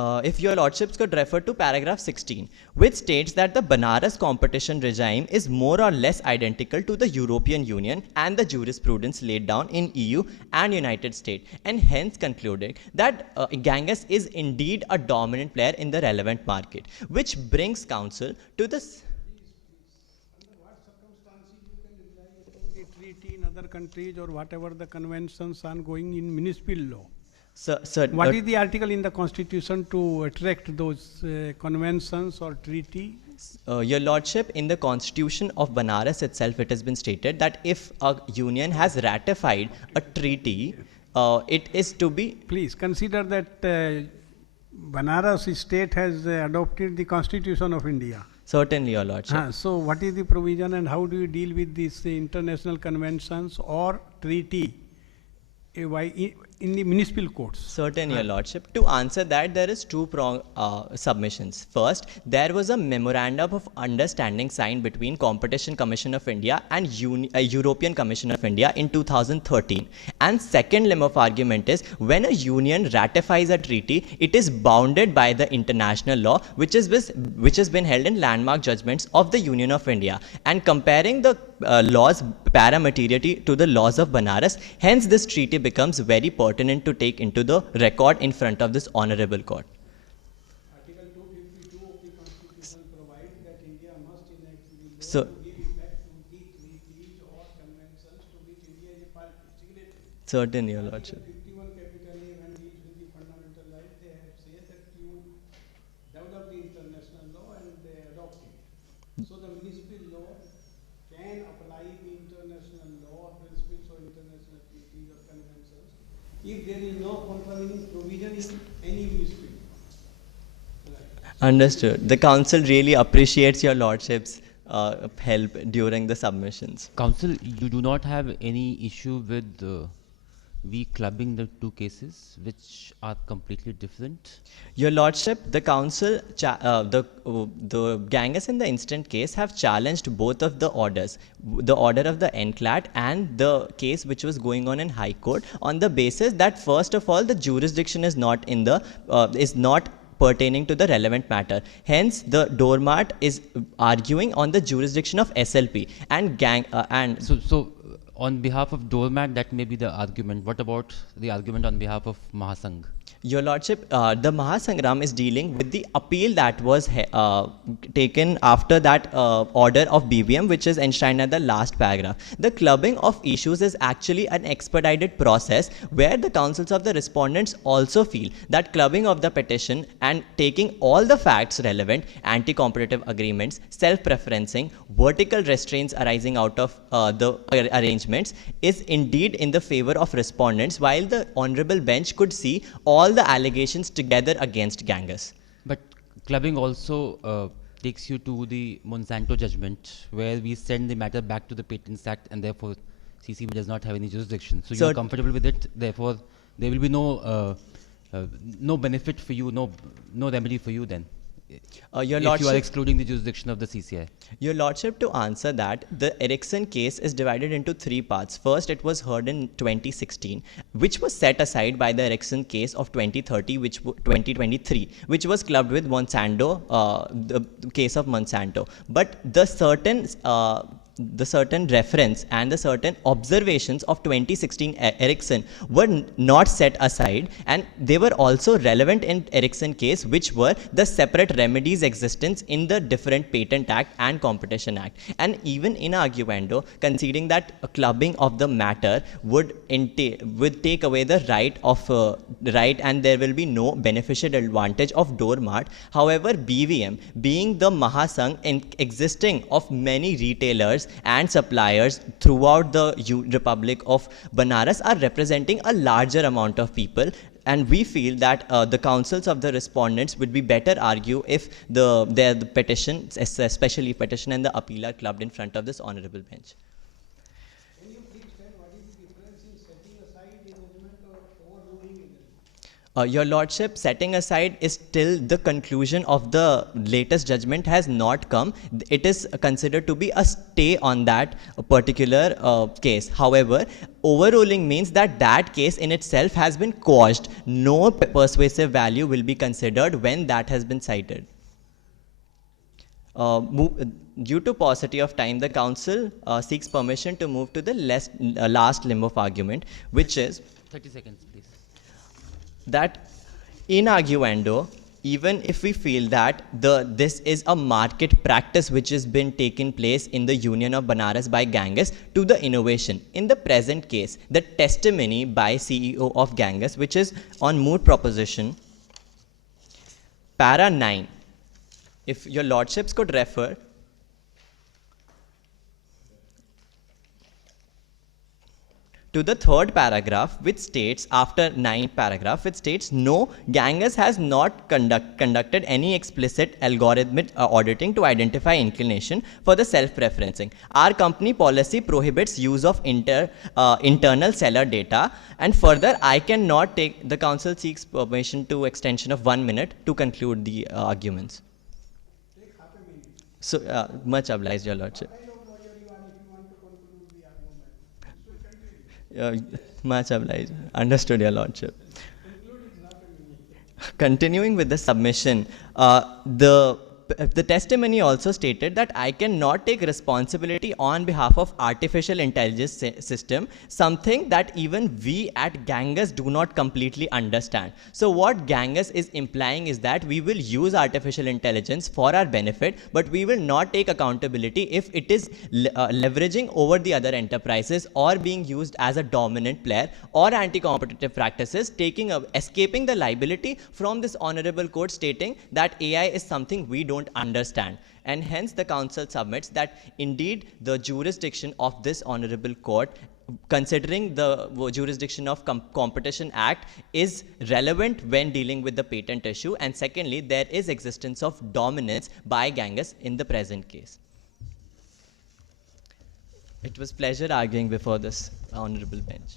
If your lordships could refer to paragraph 16, which states that the Banaras competition regime is more or less identical to the European Union and the jurisprudence laid down in EU and United States, and hence concluded that Ganges is indeed a dominant player in the relevant market, which brings counsel to this. Under what circumstances you can rely upon the treaty in other countries or whatever the conventions are going in municipal law? What is the article in the constitution to attract those conventions or treaty? Your lordship, in the constitution of Banaras itself, it has been stated that if a union has ratified a treaty, it is to be... Please consider that Banaras state has adopted the constitution of India. Certainly, your lordship. So what is the provision and how do you deal with these international conventions or treaty in the municipal courts? Certainly, your lordship. To answer that, there is two-pronged submissions. First, there was a memorandum of understanding signed between Competition Commission of India and European Commission of India in 2013. And second limb of argument is, when a union ratifies a treaty, it is bounded by the international law, which has been held in landmark judgments of the Union of India. And comparing the laws paramateriality to the laws of Banaras, hence this treaty becomes very pertinent to take into the record in front of this honorable court. Article 252 of the Constitution provides that India must enact the So, law to give effect to the treaties or conventions to which India is a signatory. certainly, your lordship. 51 capital A, when deals with the fundamental rights, they have said that you develop the international law and they adopt it. So the municipal law can apply the international law principles or international treaties or conventions if there is no contravening provision in any municipal law. Right. Understood. The council really appreciates your lordship's help during the submissions. Council, you do not have any issue with we clubbing the two cases, which are completely different? Your lordship, the council, the Ganges in the instant case have challenged both of the orders, the order of the NCLAT and the case which was going on in High Court, on the basis that first of all the jurisdiction is not in the pertaining to the relevant matter. Hence, the doormat is arguing on the jurisdiction of SLP and So on behalf of doormat, that may be the argument. What about the argument on behalf of Mahasangh? Your Lordship, the Mahasangram is dealing with the appeal that was taken after that order of BVM, which is enshrined at the last paragraph. The clubbing of issues is actually an expedited process where the counsels of the respondents also feel that clubbing of the petition and taking all the facts relevant, anti-competitive agreements, self-preferencing, vertical restraints arising out of the arrangements is indeed in the favor of respondents, while the honorable bench could see all the allegations together against Ganges. But clubbing also takes you to the Monsanto judgment, where we send the matter back to the Patents Act, and therefore CCB does not have any jurisdiction. So you're comfortable with it. Therefore, there will be no benefit for you, no remedy for you then. Your if Lordship, you are excluding the jurisdiction of the CCI. Your Lordship, to answer that, the Ericsson case is divided into three parts. First, it was heard in 2016, which was set aside by the Ericsson case of 2023, which was clubbed with Monsanto, the case of Monsanto. But the certain reference and the certain observations of 2016 Ericsson were not set aside, and they were also relevant in Ericsson case, which were the separate remedies existence in the different Patent Act and Competition Act. And even in arguendo, conceding that a clubbing of the matter would take away the right and there will be no beneficial advantage of doormat. However, BVM, being the Mahasangh existing of many retailers and suppliers throughout the Republic of Banaras, are representing a larger amount of people, and we feel that the counsels of the respondents would be better argue if the petition, especially petition and the appeal, are clubbed in front of this honorable bench. Can you please tell what is the difference in setting aside the judgment or overruling a judgment? Your Lordship, setting aside is till the conclusion of the latest judgment has not come. It is considered to be a stay on that particular case. However, overruling means that that case in itself has been quashed. No persuasive value will be considered when that has been cited. Due to paucity of time, the counsel seeks permission to move to the last limb of argument, which is 30 seconds, please. That in arguendo, even if we feel that this is a market practice which has been taken place in the Union of Banaras by Ganges to the innovation. In the present case, the testimony by CEO of Ganges, which is on Moot proposition, para 9, if your Lordships could refer to the third paragraph, which states, after 9th paragraph, which states, no, Ganges has not conducted any explicit algorithmic auditing to identify inclination for the self-preferencing. Our company policy prohibits use of internal seller data, and further, I cannot take, the counsel seeks permission to extension of 1 minute to conclude the arguments. Take half a minute. So, much obliged, your Lordship. What kind of lawyer you are if you want to conclude the argument? You should continue. Much obliged. Understood, your Lordship. Conclude is not a minute. Continuing with the submission, the testimony also stated that I cannot take responsibility on behalf of artificial intelligence system, something that even we at Ganges do not completely understand. So what Ganges is implying is that we will use artificial intelligence for our benefit, but we will not take accountability if it is leveraging over the other enterprises or being used as a dominant player, or anti-competitive practices, escaping the liability from this honorable court stating that AI is something we don't understand. And hence the counsel submits that indeed the jurisdiction of this honorable court, considering the jurisdiction of Competition Act, is relevant when dealing with the patent issue, and secondly, there is existence of dominance by Ganges in the present case. It was pleasure arguing before this honorable bench.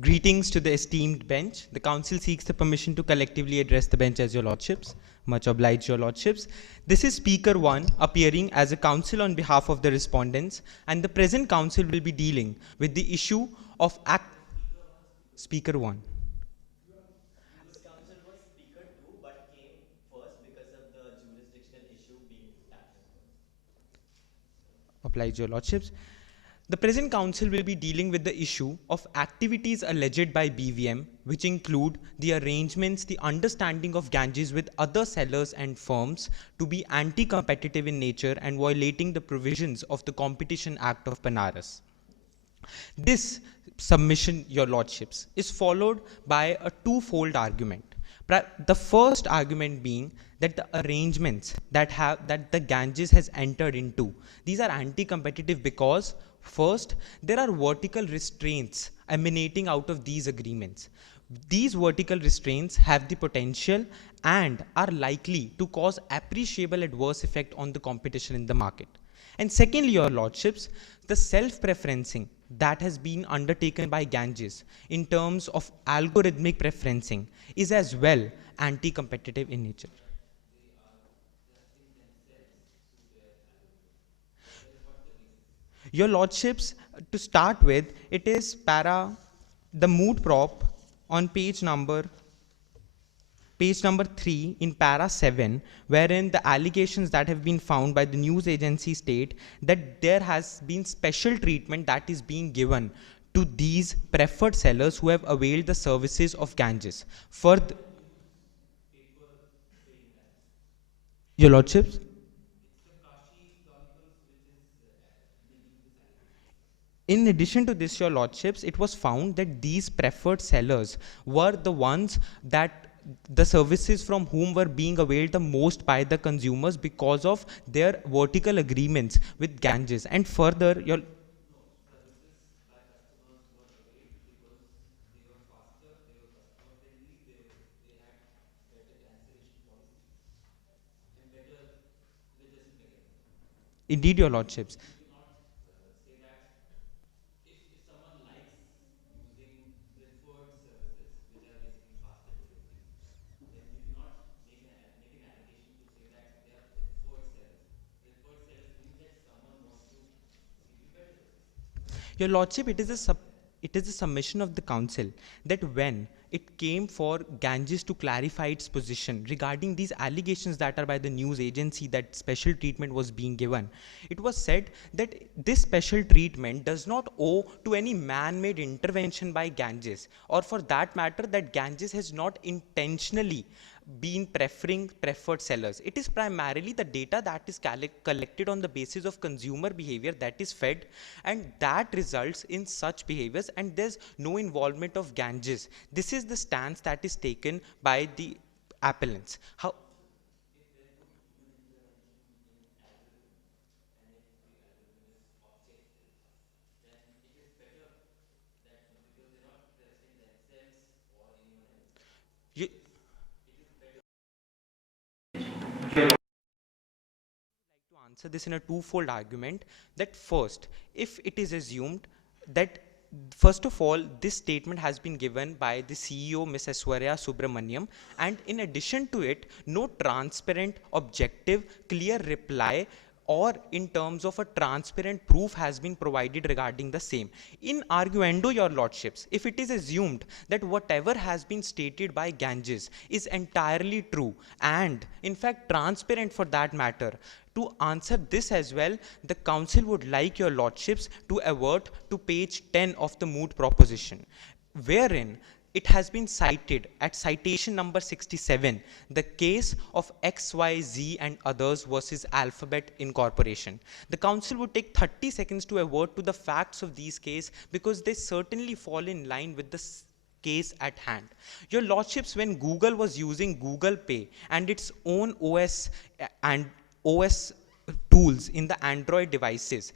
Greetings to the esteemed bench. The council seeks the permission to collectively address the bench as your lordships. Much obliged, your lordships. This is Speaker 1 appearing as a counsel on behalf of the respondents, and the present council will be dealing with the issue of Speaker 1. This council was Speaker 2 but came first because of the jurisdictional issue being tackled first. Obliged, your lordships. The present council will be dealing with the issue of activities alleged by BVM, which include the arrangements, the understanding of Ganges with other sellers and firms to be anti-competitive in nature and violating the provisions of the Competition Act of Banaras. This submission, your lordships, is followed by a twofold argument. The first argument being that the arrangements that the Ganges has entered into, these are anti-competitive because first, there are vertical restraints emanating out of these agreements. These vertical restraints have the potential and are likely to cause appreciable adverse effect on the competition in the market. And secondly, your lordships, the self-preferencing that has been undertaken by Ganges in terms of algorithmic preferencing is as well anti-competitive in nature. Your lordships, to start with, it is the Moot prop on page number 3 in para 7, wherein the allegations that have been found by the news agency state that there has been special treatment that is being given to these preferred sellers who have availed the services of Ganges. Your lordships? In addition to this, your lordships, it was found that these preferred sellers were the ones that the services from whom were being availed the most by the consumers because of their vertical agreements with Ganges. And further, your indeed, your lordships. Your lordship, it is a submission of the council that when it came for Ganges to clarify its position regarding these allegations that are by the news agency that special treatment was being given, it was said that this special treatment does not owe to any man-made intervention by Ganges, or for that matter that Ganges has not intentionally been preferring preferred sellers. It is primarily the data that is collected on the basis of consumer behavior that is fed, and that results in such behaviors, and there's no involvement of Ganges. This is the stance that is taken by the appellants. Answer this in a twofold argument that first, if it is assumed that first of all, this statement has been given by the CEO, Ms. Aishwarya Subramaniam, and in addition to it, no transparent, objective, clear reply or in terms of a transparent proof has been provided regarding the same. In arguendo, your lordships, if it is assumed that whatever has been stated by Ganges is entirely true and in fact transparent for that matter, to answer this as well, the council would like your lordships to avert to page 10 of the Moot proposition, wherein it has been cited at citation number 67, the case of XYZ and others versus Alphabet Incorporation. The council would take 30 seconds to avert to the facts of these cases because they certainly fall in line with the case at hand. Your lordships, when Google was using Google Pay and its own OS and OS tools in the Android devices.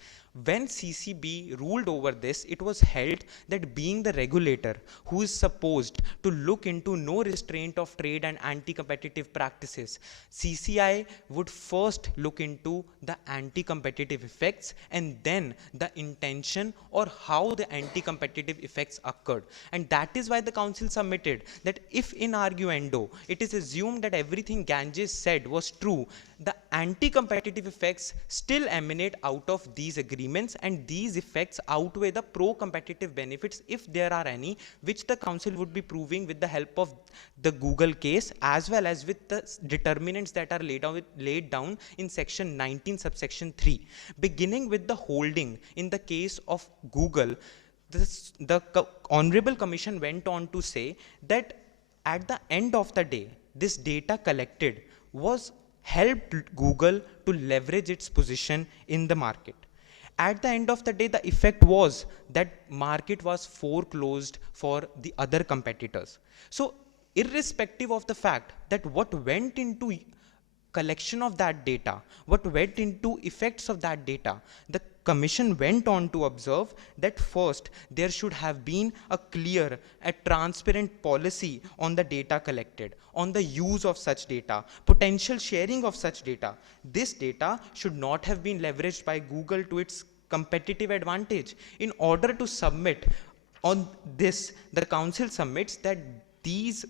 When CCB ruled over this, it was held that being the regulator who is supposed to look into no restraint of trade and anti-competitive practices, CCI would first look into the anti-competitive effects and then the intention or how the anti-competitive effects occurred. And that is why the council submitted that if in arguendo it is assumed that everything Ganges said was true, the anti-competitive effects still emanate out of these agreements, and these effects outweigh the pro-competitive benefits, if there are any, which the council would be proving with the help of the Google case, as well as with the determinants that are laid down in section 19 subsection 3. Beginning with the holding in the case of Google, the Honorable Commission went on to say that at the end of the day, this data collected was helped Google to leverage its position in the market. At the end of the day, the effect was that market was foreclosed for the other competitors. So irrespective of the fact that what went into collection of that data, what went into effects of that data, the commission went on to observe that first there should have been a clear, a transparent policy on the data collected, on the use of such data, potential sharing of such data. This data should not have been leveraged by Google to its competitive advantage. In order to submit on this, the council submits that these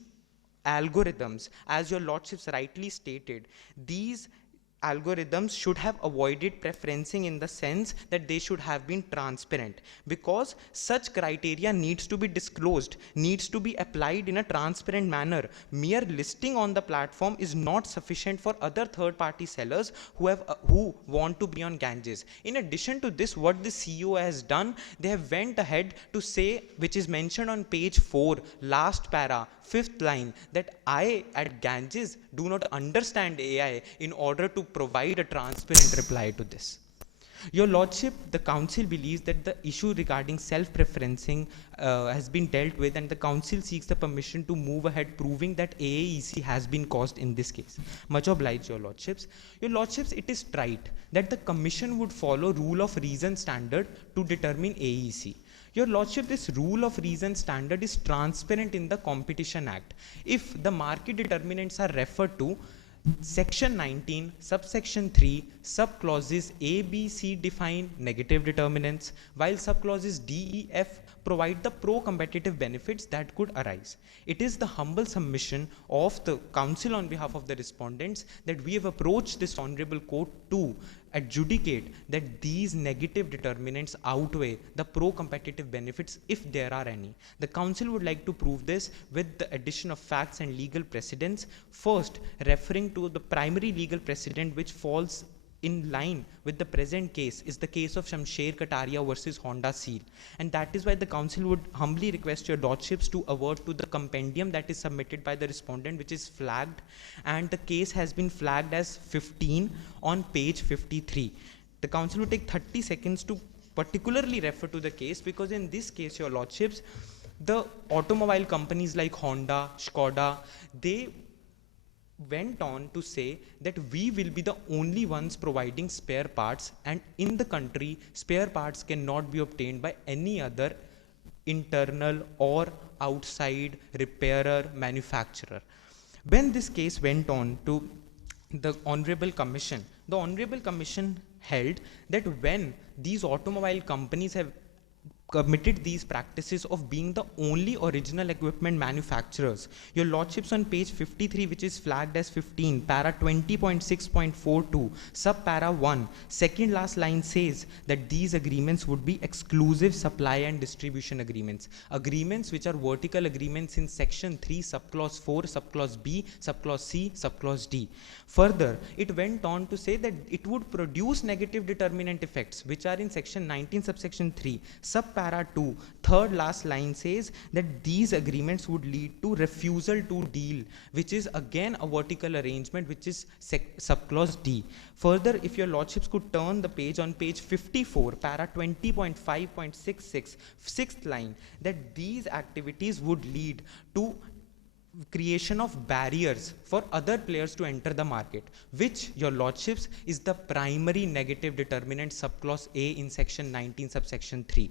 algorithms, as your lordships rightly stated, these algorithms should have avoided preferencing in the sense that they should have been transparent, because such criteria needs to be disclosed, needs to be applied in a transparent manner. Mere listing on the platform is not sufficient for other third-party sellers who want to be on Ganges. In addition to this, what the CEO has done, they have went ahead to say, which is mentioned on page 4, last para, 5th line, that I at Ganges do not understand AI in order to provide a transparent reply to this. Your lordship, the council believes that the issue regarding self-preferencing has been dealt with, and the council seeks the permission to move ahead proving that AAEC has been caused in this case. Much obliged, your lordships. Your lordships, it is right that the commission would follow rule of reason standard to determine AAEC. Your lordship, this rule of reason standard is transparent in the Competition Act. If the market determinants are referred to, section 19, subsection 3, subclauses A, B, C define negative determinants, while subclauses D, E, F provide the pro-competitive benefits that could arise. It is the humble submission of the council on behalf of the respondents that we have approached this honorable court to adjudicate that these negative determinants outweigh the pro-competitive benefits, if there are any. The council would like to prove this with the addition of facts and legal precedents. First, referring to the primary legal precedent which falls in line with the present case is the case of Shamsher Kataria versus Honda Seal. And that is why the council would humbly request your lordships to avert to the compendium that is submitted by the respondent, which is flagged, and the case has been flagged as 15 on page 53. The council would take 30 seconds to particularly refer to the case, because in this case, your lordships, the automobile companies like Honda, Skoda, they went on to say that we will be the only ones providing spare parts, and in the country spare parts cannot be obtained by any other internal or outside repairer manufacturer. When this case went on to the Honorable Commission, the Honorable Commission held that when these automobile companies have committed these practices of being the only original equipment manufacturers, your lordships, on page 53, which is flagged as 15, para 20.6.42, sub para 1, second last line says that these agreements would be exclusive supply and distribution agreements, agreements which are vertical agreements in section 3, subclause 4, subclause B, subclause C, subclause D. Further, it went on to say that it would produce negative determinant effects, which are in section 19 subsection 3, sub para 2, third last line says that these agreements would lead to refusal to deal, which is again a vertical arrangement, which is subclause D. Further, if your lordships could turn the page, on page 54, para 20.5.66, sixth line, that these activities would lead to creation of barriers for other players to enter the market, which, your lordships, is the primary negative determinant subclause A in section 19 subsection 3.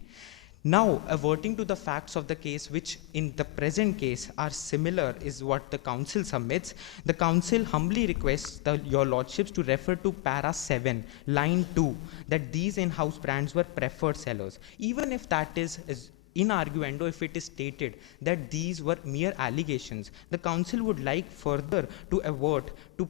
Now, averting to the facts of the case, which in the present case are similar, is what the council submits. The council humbly requests your lordships to refer to para 7, line 2, that these in-house brands were preferred sellers. Even if that is in arguendo, if it is stated that these were mere allegations, the council would like further to avert to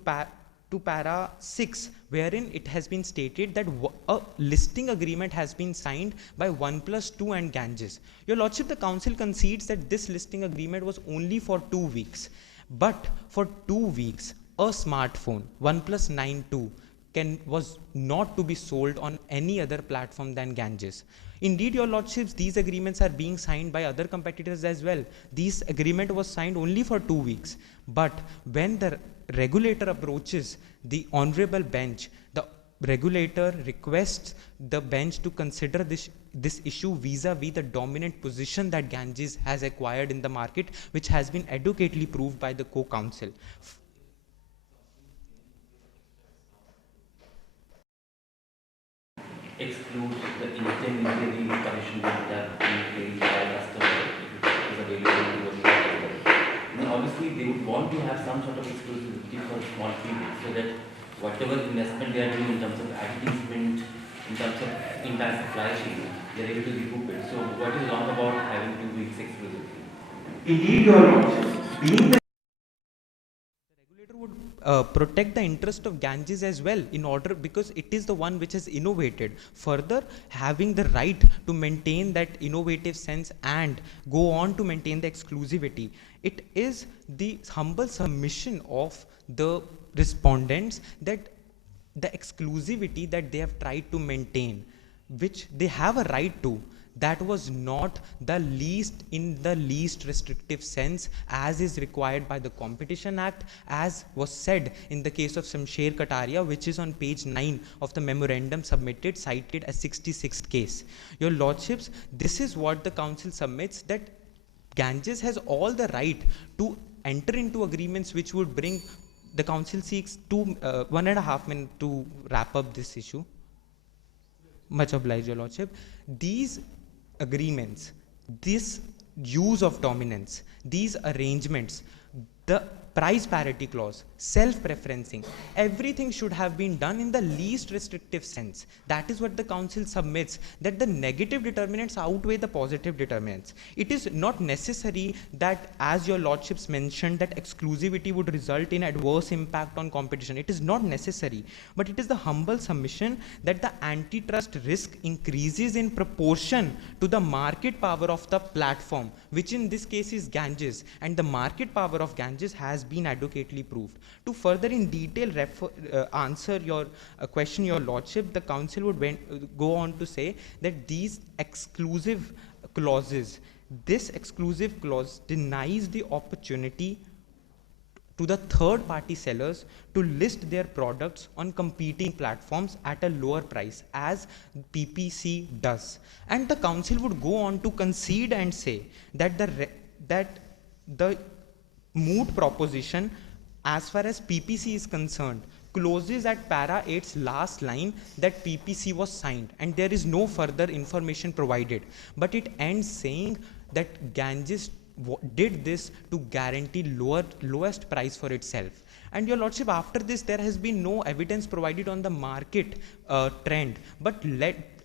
para 6, wherein it has been stated that a listing agreement has been signed by 1+2 and Ganges. Your lordship, the council concedes that this listing agreement was only for 2 weeks, but for 2 weeks a smartphone OnePlus 9 II was not to be sold on any other platform than Ganges. Indeed, your lordships, these agreements are being signed by other competitors as well. This agreement was signed only for 2 weeks. But when the regulator approaches the honorable bench, the regulator requests the bench to consider this issue vis-a-vis the dominant position that Ganges has acquired in the market, which has been adequately proved by the co-counsel. Exclude the intermediary commission that are being paid by customers if it is available to the customer. Then obviously they would want to have some sort of exclusivity for small people, so that whatever investment they are doing in terms of advertisement, in terms of entire supply chain, they are able to recoup it. So what is wrong about having 2 weeks exclusivity? Indeed, your lordship, being the regulator would protect the interest of Ganges as well, in order, because it is the one which has innovated. Further, having the right to maintain that innovative sense and go on to maintain the exclusivity. It is the humble submission of the respondents that the exclusivity that they have tried to maintain, which they have a right to, that was not the least restrictive sense as is required by the Competition Act, as was said in the case of Shamsher Kataria, which is on page 9 of the memorandum submitted, cited as 66th case. Your lordships, this is what the council submits, that Ganges has all the right to enter into agreements which would bring. The council seeks 1.5 minutes to wrap up this issue. Much obliged, your lordship. These agreements, this use of dominance, these arrangements, the price parity clause, self-preferencing, everything should have been done in the least restrictive sense. That is what the council submits, that the negative determinants outweigh the positive determinants. It is not necessary that, as your lordships mentioned, that exclusivity would result in adverse impact on competition. It is not necessary, but it is the humble submission that the antitrust risk increases in proportion to the market power of the platform, which in this case is Ganges, and the market power of Ganges has been adequately proved. To further in detail answer your question, your lordship, the council would go on to say that these exclusive clauses, this exclusive clause denies the opportunity to the third party sellers to list their products on competing platforms at a lower price, as PPC does. And the council would go on to concede and say that the Moot proposition, as far as PPC is concerned, closes at para 8's last line, that PPC was signed and there is no further information provided. But it ends saying that Ganges did this to guarantee lowest price for itself. And your lordship, after this there has been no evidence provided on the market trend, but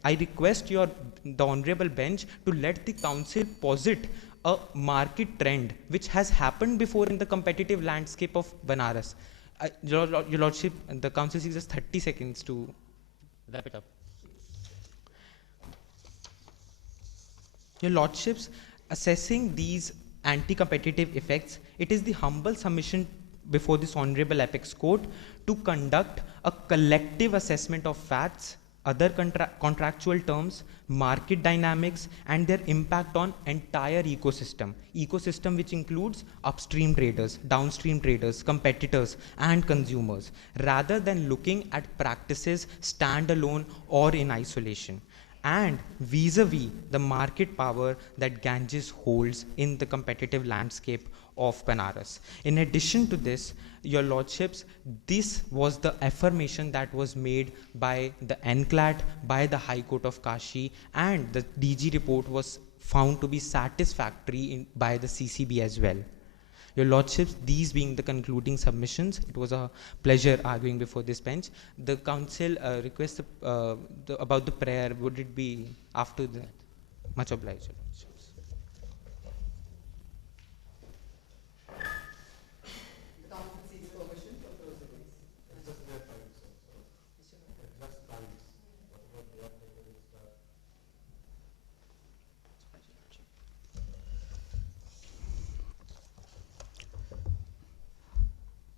I request the honorable bench to let the council posit a market trend which has happened before in the competitive landscape of Banaras. Your lordship, the council seeks just 30 seconds to wrap it up. Your lordships, assessing these anti-competitive effects, it is the humble submission before this honorable apex court to conduct a collective assessment of facts, other contractual terms, market dynamics, and their impact on entire ecosystem which includes upstream traders, downstream traders, competitors, and consumers, rather than looking at practices standalone or in isolation, and vis-a-vis the market power that Ganges holds in the competitive landscape of Banaras. In addition to this, your lordships, this was the affirmation that was made by the NCLAT, by the High Court of Kashi, and the DG report was found to be satisfactory by the CCB as well. Your lordships, these being the concluding submissions, it was a pleasure arguing before this bench. The council requests about the prayer, would it be after that? Much obliged, your lordships.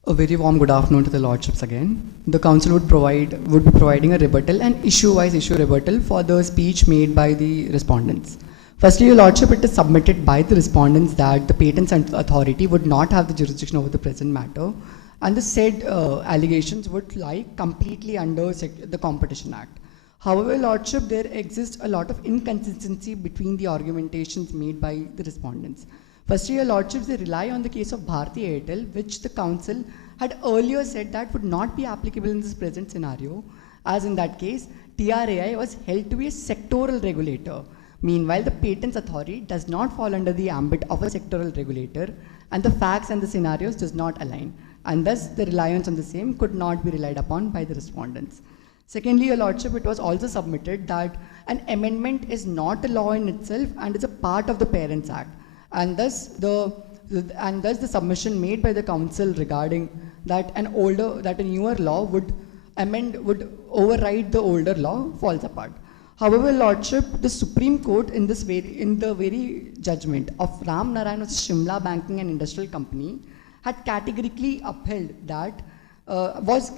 A very warm good afternoon to the lordships again. The council would be providing a rebuttal and issue-wise issue rebuttal for the speech made by the respondents. Firstly, your lordship, it is submitted by the respondents that the Patents Authority would not have the jurisdiction over the present matter, and the said allegations would lie completely under the Competition Act. However, lordship, there exists a lot of inconsistency between the argumentations made by the respondents. Firstly, your lordships, they rely on the case of Bharti Airtel, which the council had earlier said that would not be applicable in this present scenario, as in that case, TRAI was held to be a sectoral regulator. Meanwhile, the Patents Authority does not fall under the ambit of a sectoral regulator, and the facts and the scenarios does not align, and thus the reliance on the same could not be relied upon by the respondents. Secondly, your lordship, it was also submitted that an amendment is not a law in itself and is a part of the Parents Act. And thus the submission made by the council regarding that a newer law would override the older law falls apart. However, lordship, the Supreme Court in the very judgment of Ram Narayan vs. Shimla Banking and Industrial Company had categorically upheld that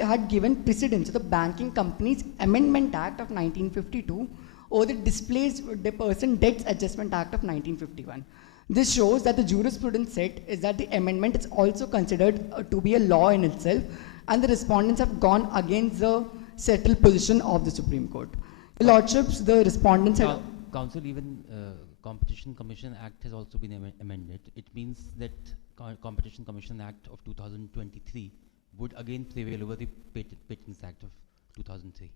had given precedence to the Banking Companies Amendment Act of 1952 over the Displaced Person Debts Adjustment Act of 1951. This shows that the jurisprudence set is that the amendment is also considered to be a law in itself, and the respondents have gone against the settled position of the Supreme Court. The lordships, the respondents had... Council, even Competition Commission Act has also been amended. It means that Competition Commission Act of 2023 would again prevail over the Patents Act of 2003.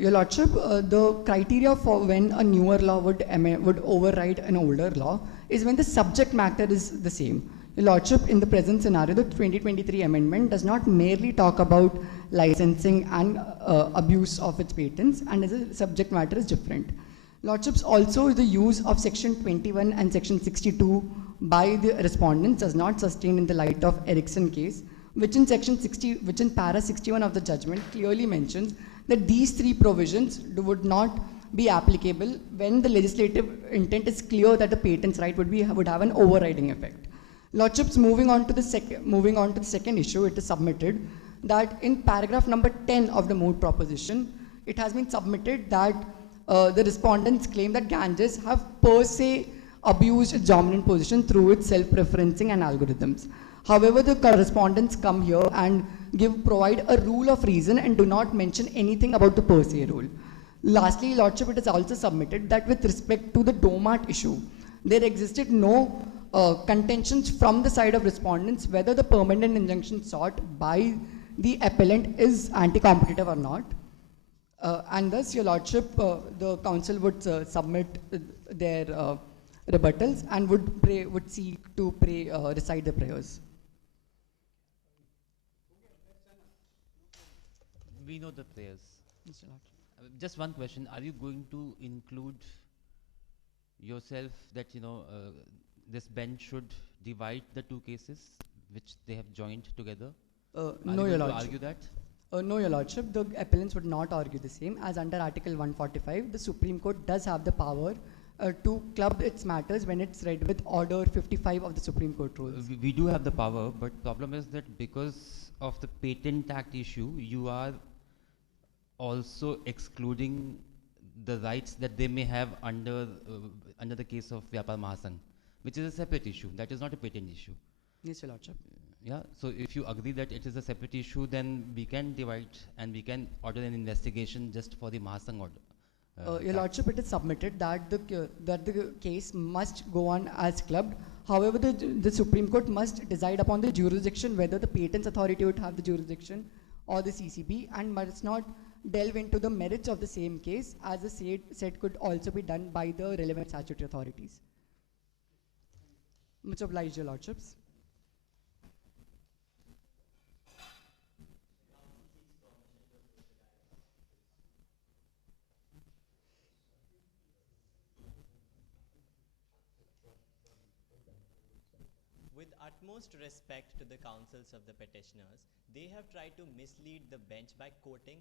Your lordship, the criteria for when a newer law would override an older law is when the subject matter is the same. Your lordship, in the present scenario, the 2023 amendment does not merely talk about licensing and abuse of its patents, and as a subject matter is different. Lordships, also the use of section 21 and section 62 by the respondents does not sustain in the light of Erickson case, which in para 61 of the judgment clearly mentions that these three provisions would not be applicable when the legislative intent is clear that the patents right would have an overriding effect. Lordships, moving on to the second issue, it is submitted that in paragraph number 10 of the Moot proposition, it has been submitted that the respondents claim that Ganges have per se abused its dominant position through its self-preferencing and algorithms. However, the correspondents come here and provide a rule of reason and do not mention anything about the per se rule. Lastly, lordship, it is also submitted that with respect to the DOMAT issue, there existed no contentions from the side of respondents whether the permanent injunction sought by the appellant is anti-competitive or not. And thus, your lordship, the council would submit their rebuttals and would seek to recite the prayers. We know the prayers. Just one question: are you going to include yourself that this bench should divide the two cases which they have joined together? No, your lordship. Argue that? No, your lordship. The appellants would not argue the same, as under Article 145, the Supreme Court does have the power to club its matters when it's read with Order 55 of the Supreme Court rules. We do have the power, but problem is that because of the Patent Act issue, you are also excluding the rights that they may have under the case of Vyapar Mahasangh, which is a separate issue. That is not a patent issue. Yes, your lordship. Yeah, so if you agree that it is a separate issue, then we can divide and we can order an investigation just for the Mahasangh order. Your lordship, it is submitted that the case must go on as clubbed. However, the Supreme Court must decide upon the jurisdiction, whether the Patents Authority would have the jurisdiction or the CCB, and must not delve into the merits of the same case, as the said could also be done by the relevant statutory authorities. Much obliged, Your Lordships. With utmost respect to the counsels of the petitioners, they have tried to mislead the bench by quoting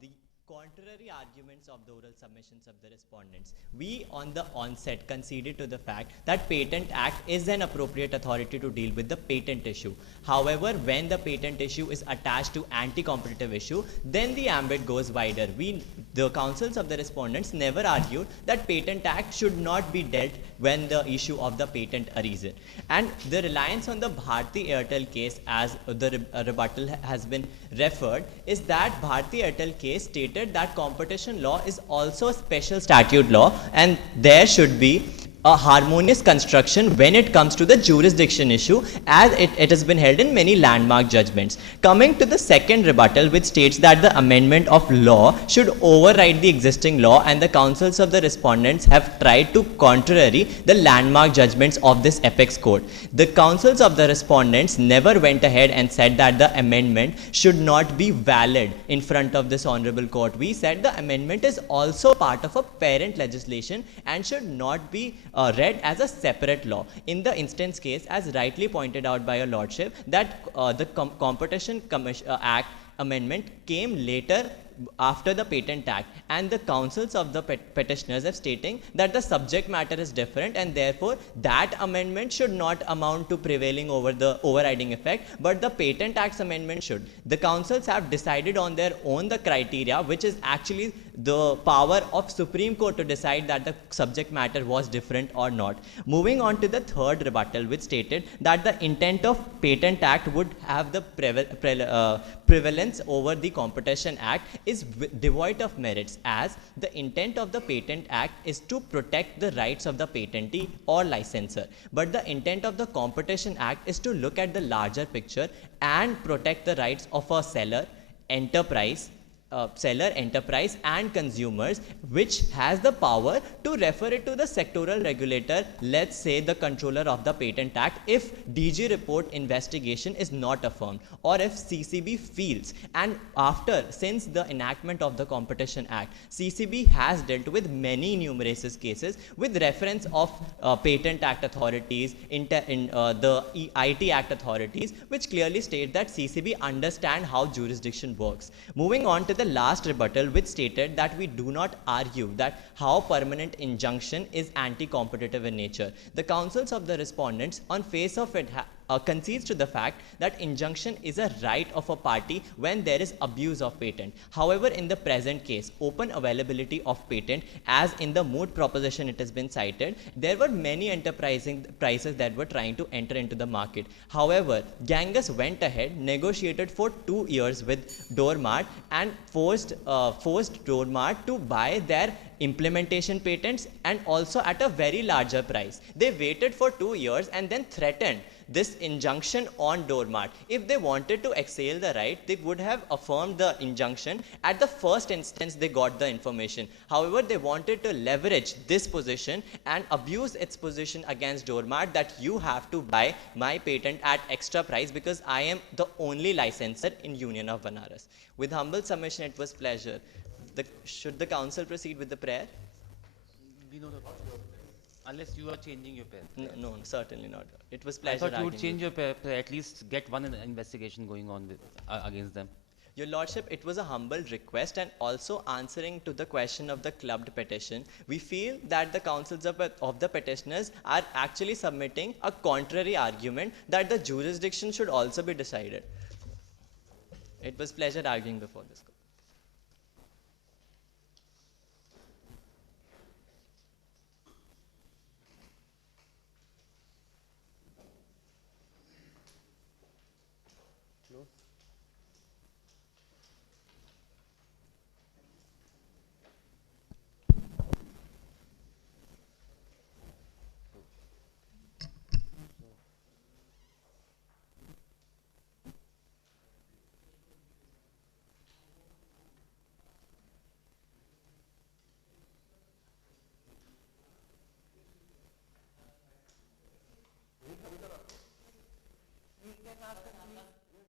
the contrary arguments of the oral submissions of the respondents. We on the onset conceded to the fact that Patent Act is an appropriate authority to deal with the patent issue. However, when the patent issue is attached to anti-competitive issue, then the ambit goes wider. The counsels of the respondents never argued that Patent Act should not be dealt when the issue of the patent arises. And the reliance on the Bharti Airtel case, as the rebuttal has been referred, is that Bharti Airtel case stated that competition law is also a special statute law, and there should be a harmonious construction when it comes to the jurisdiction issue, as it has been held in many landmark judgments. Coming to the second rebuttal, which states that the amendment of law should override the existing law, and the counsels of the respondents have tried to contrary the landmark judgments of this apex court. The counsels of the respondents never went ahead and said that the amendment should not be valid in front of this honorable court. We said the amendment is also part of a parent legislation and should not be read as a separate law. In the instance case, as rightly pointed out by your lordship, that the Competition Act amendment came later after the Patent Act, and the counsels of the petitioners have stating that the subject matter is different, and therefore that amendment should not amount to prevailing over the overriding effect, but the Patent Act's amendment should. The counsels have decided on their own the criteria, which is actually the power of Supreme Court to decide that the subject matter was different or not. Moving on to the third rebuttal, which stated that the intent of Patent Act would have the prevalence over the Competition Act, is devoid of merits, as the intent of the Patent Act is to protect the rights of the patentee or licensor, but the intent of the Competition Act is to look at the larger picture and protect the rights of a seller, enterprise, and consumers, which has the power to refer it to the sectoral regulator, let's say the controller of the Patent Act, if DG report investigation is not affirmed, or if CCB feels. And since the enactment of the Competition Act, CCB has dealt with many numerous cases with reference of Patent Act authorities, the IT Act authorities, which clearly state that CCB understand how jurisdiction works. Moving on to the last rebuttal, which stated that we do not argue that how permanent injunction is anti-competitive in nature. The counsels of the respondents on face of it concedes to the fact that injunction is a right of a party when there is abuse of patent. However, in the present case, open availability of patent, as in the Moot proposition it has been cited, there were many enterprising prices that were trying to enter into the market. However, Ganges went ahead, negotiated for 2 years with Doormart and forced Doormart to buy their implementation patents, and also at a very larger price. They waited for 2 years and then threatened this injunction on Doormart. If they wanted to exhale the right, they would have affirmed the injunction at the first instance they got the information. However, they wanted to leverage this position and abuse its position against Doormart, that you have to buy my patent at extra price because I am the only licensor in Union of Banaras. With humble submission, it was pleasure. Should the council proceed with the prayer? We know the unless you are changing your prayer. No, certainly not. It was pleasure. I thought you would change your prayer, at least get one investigation going on with, against them. Your Lordship, it was a humble request, and also answering to the question of the clubbed petition, we feel that the counsels of the petitioners are actually submitting a contrary argument that the jurisdiction should also be decided. It was pleasure arguing before this.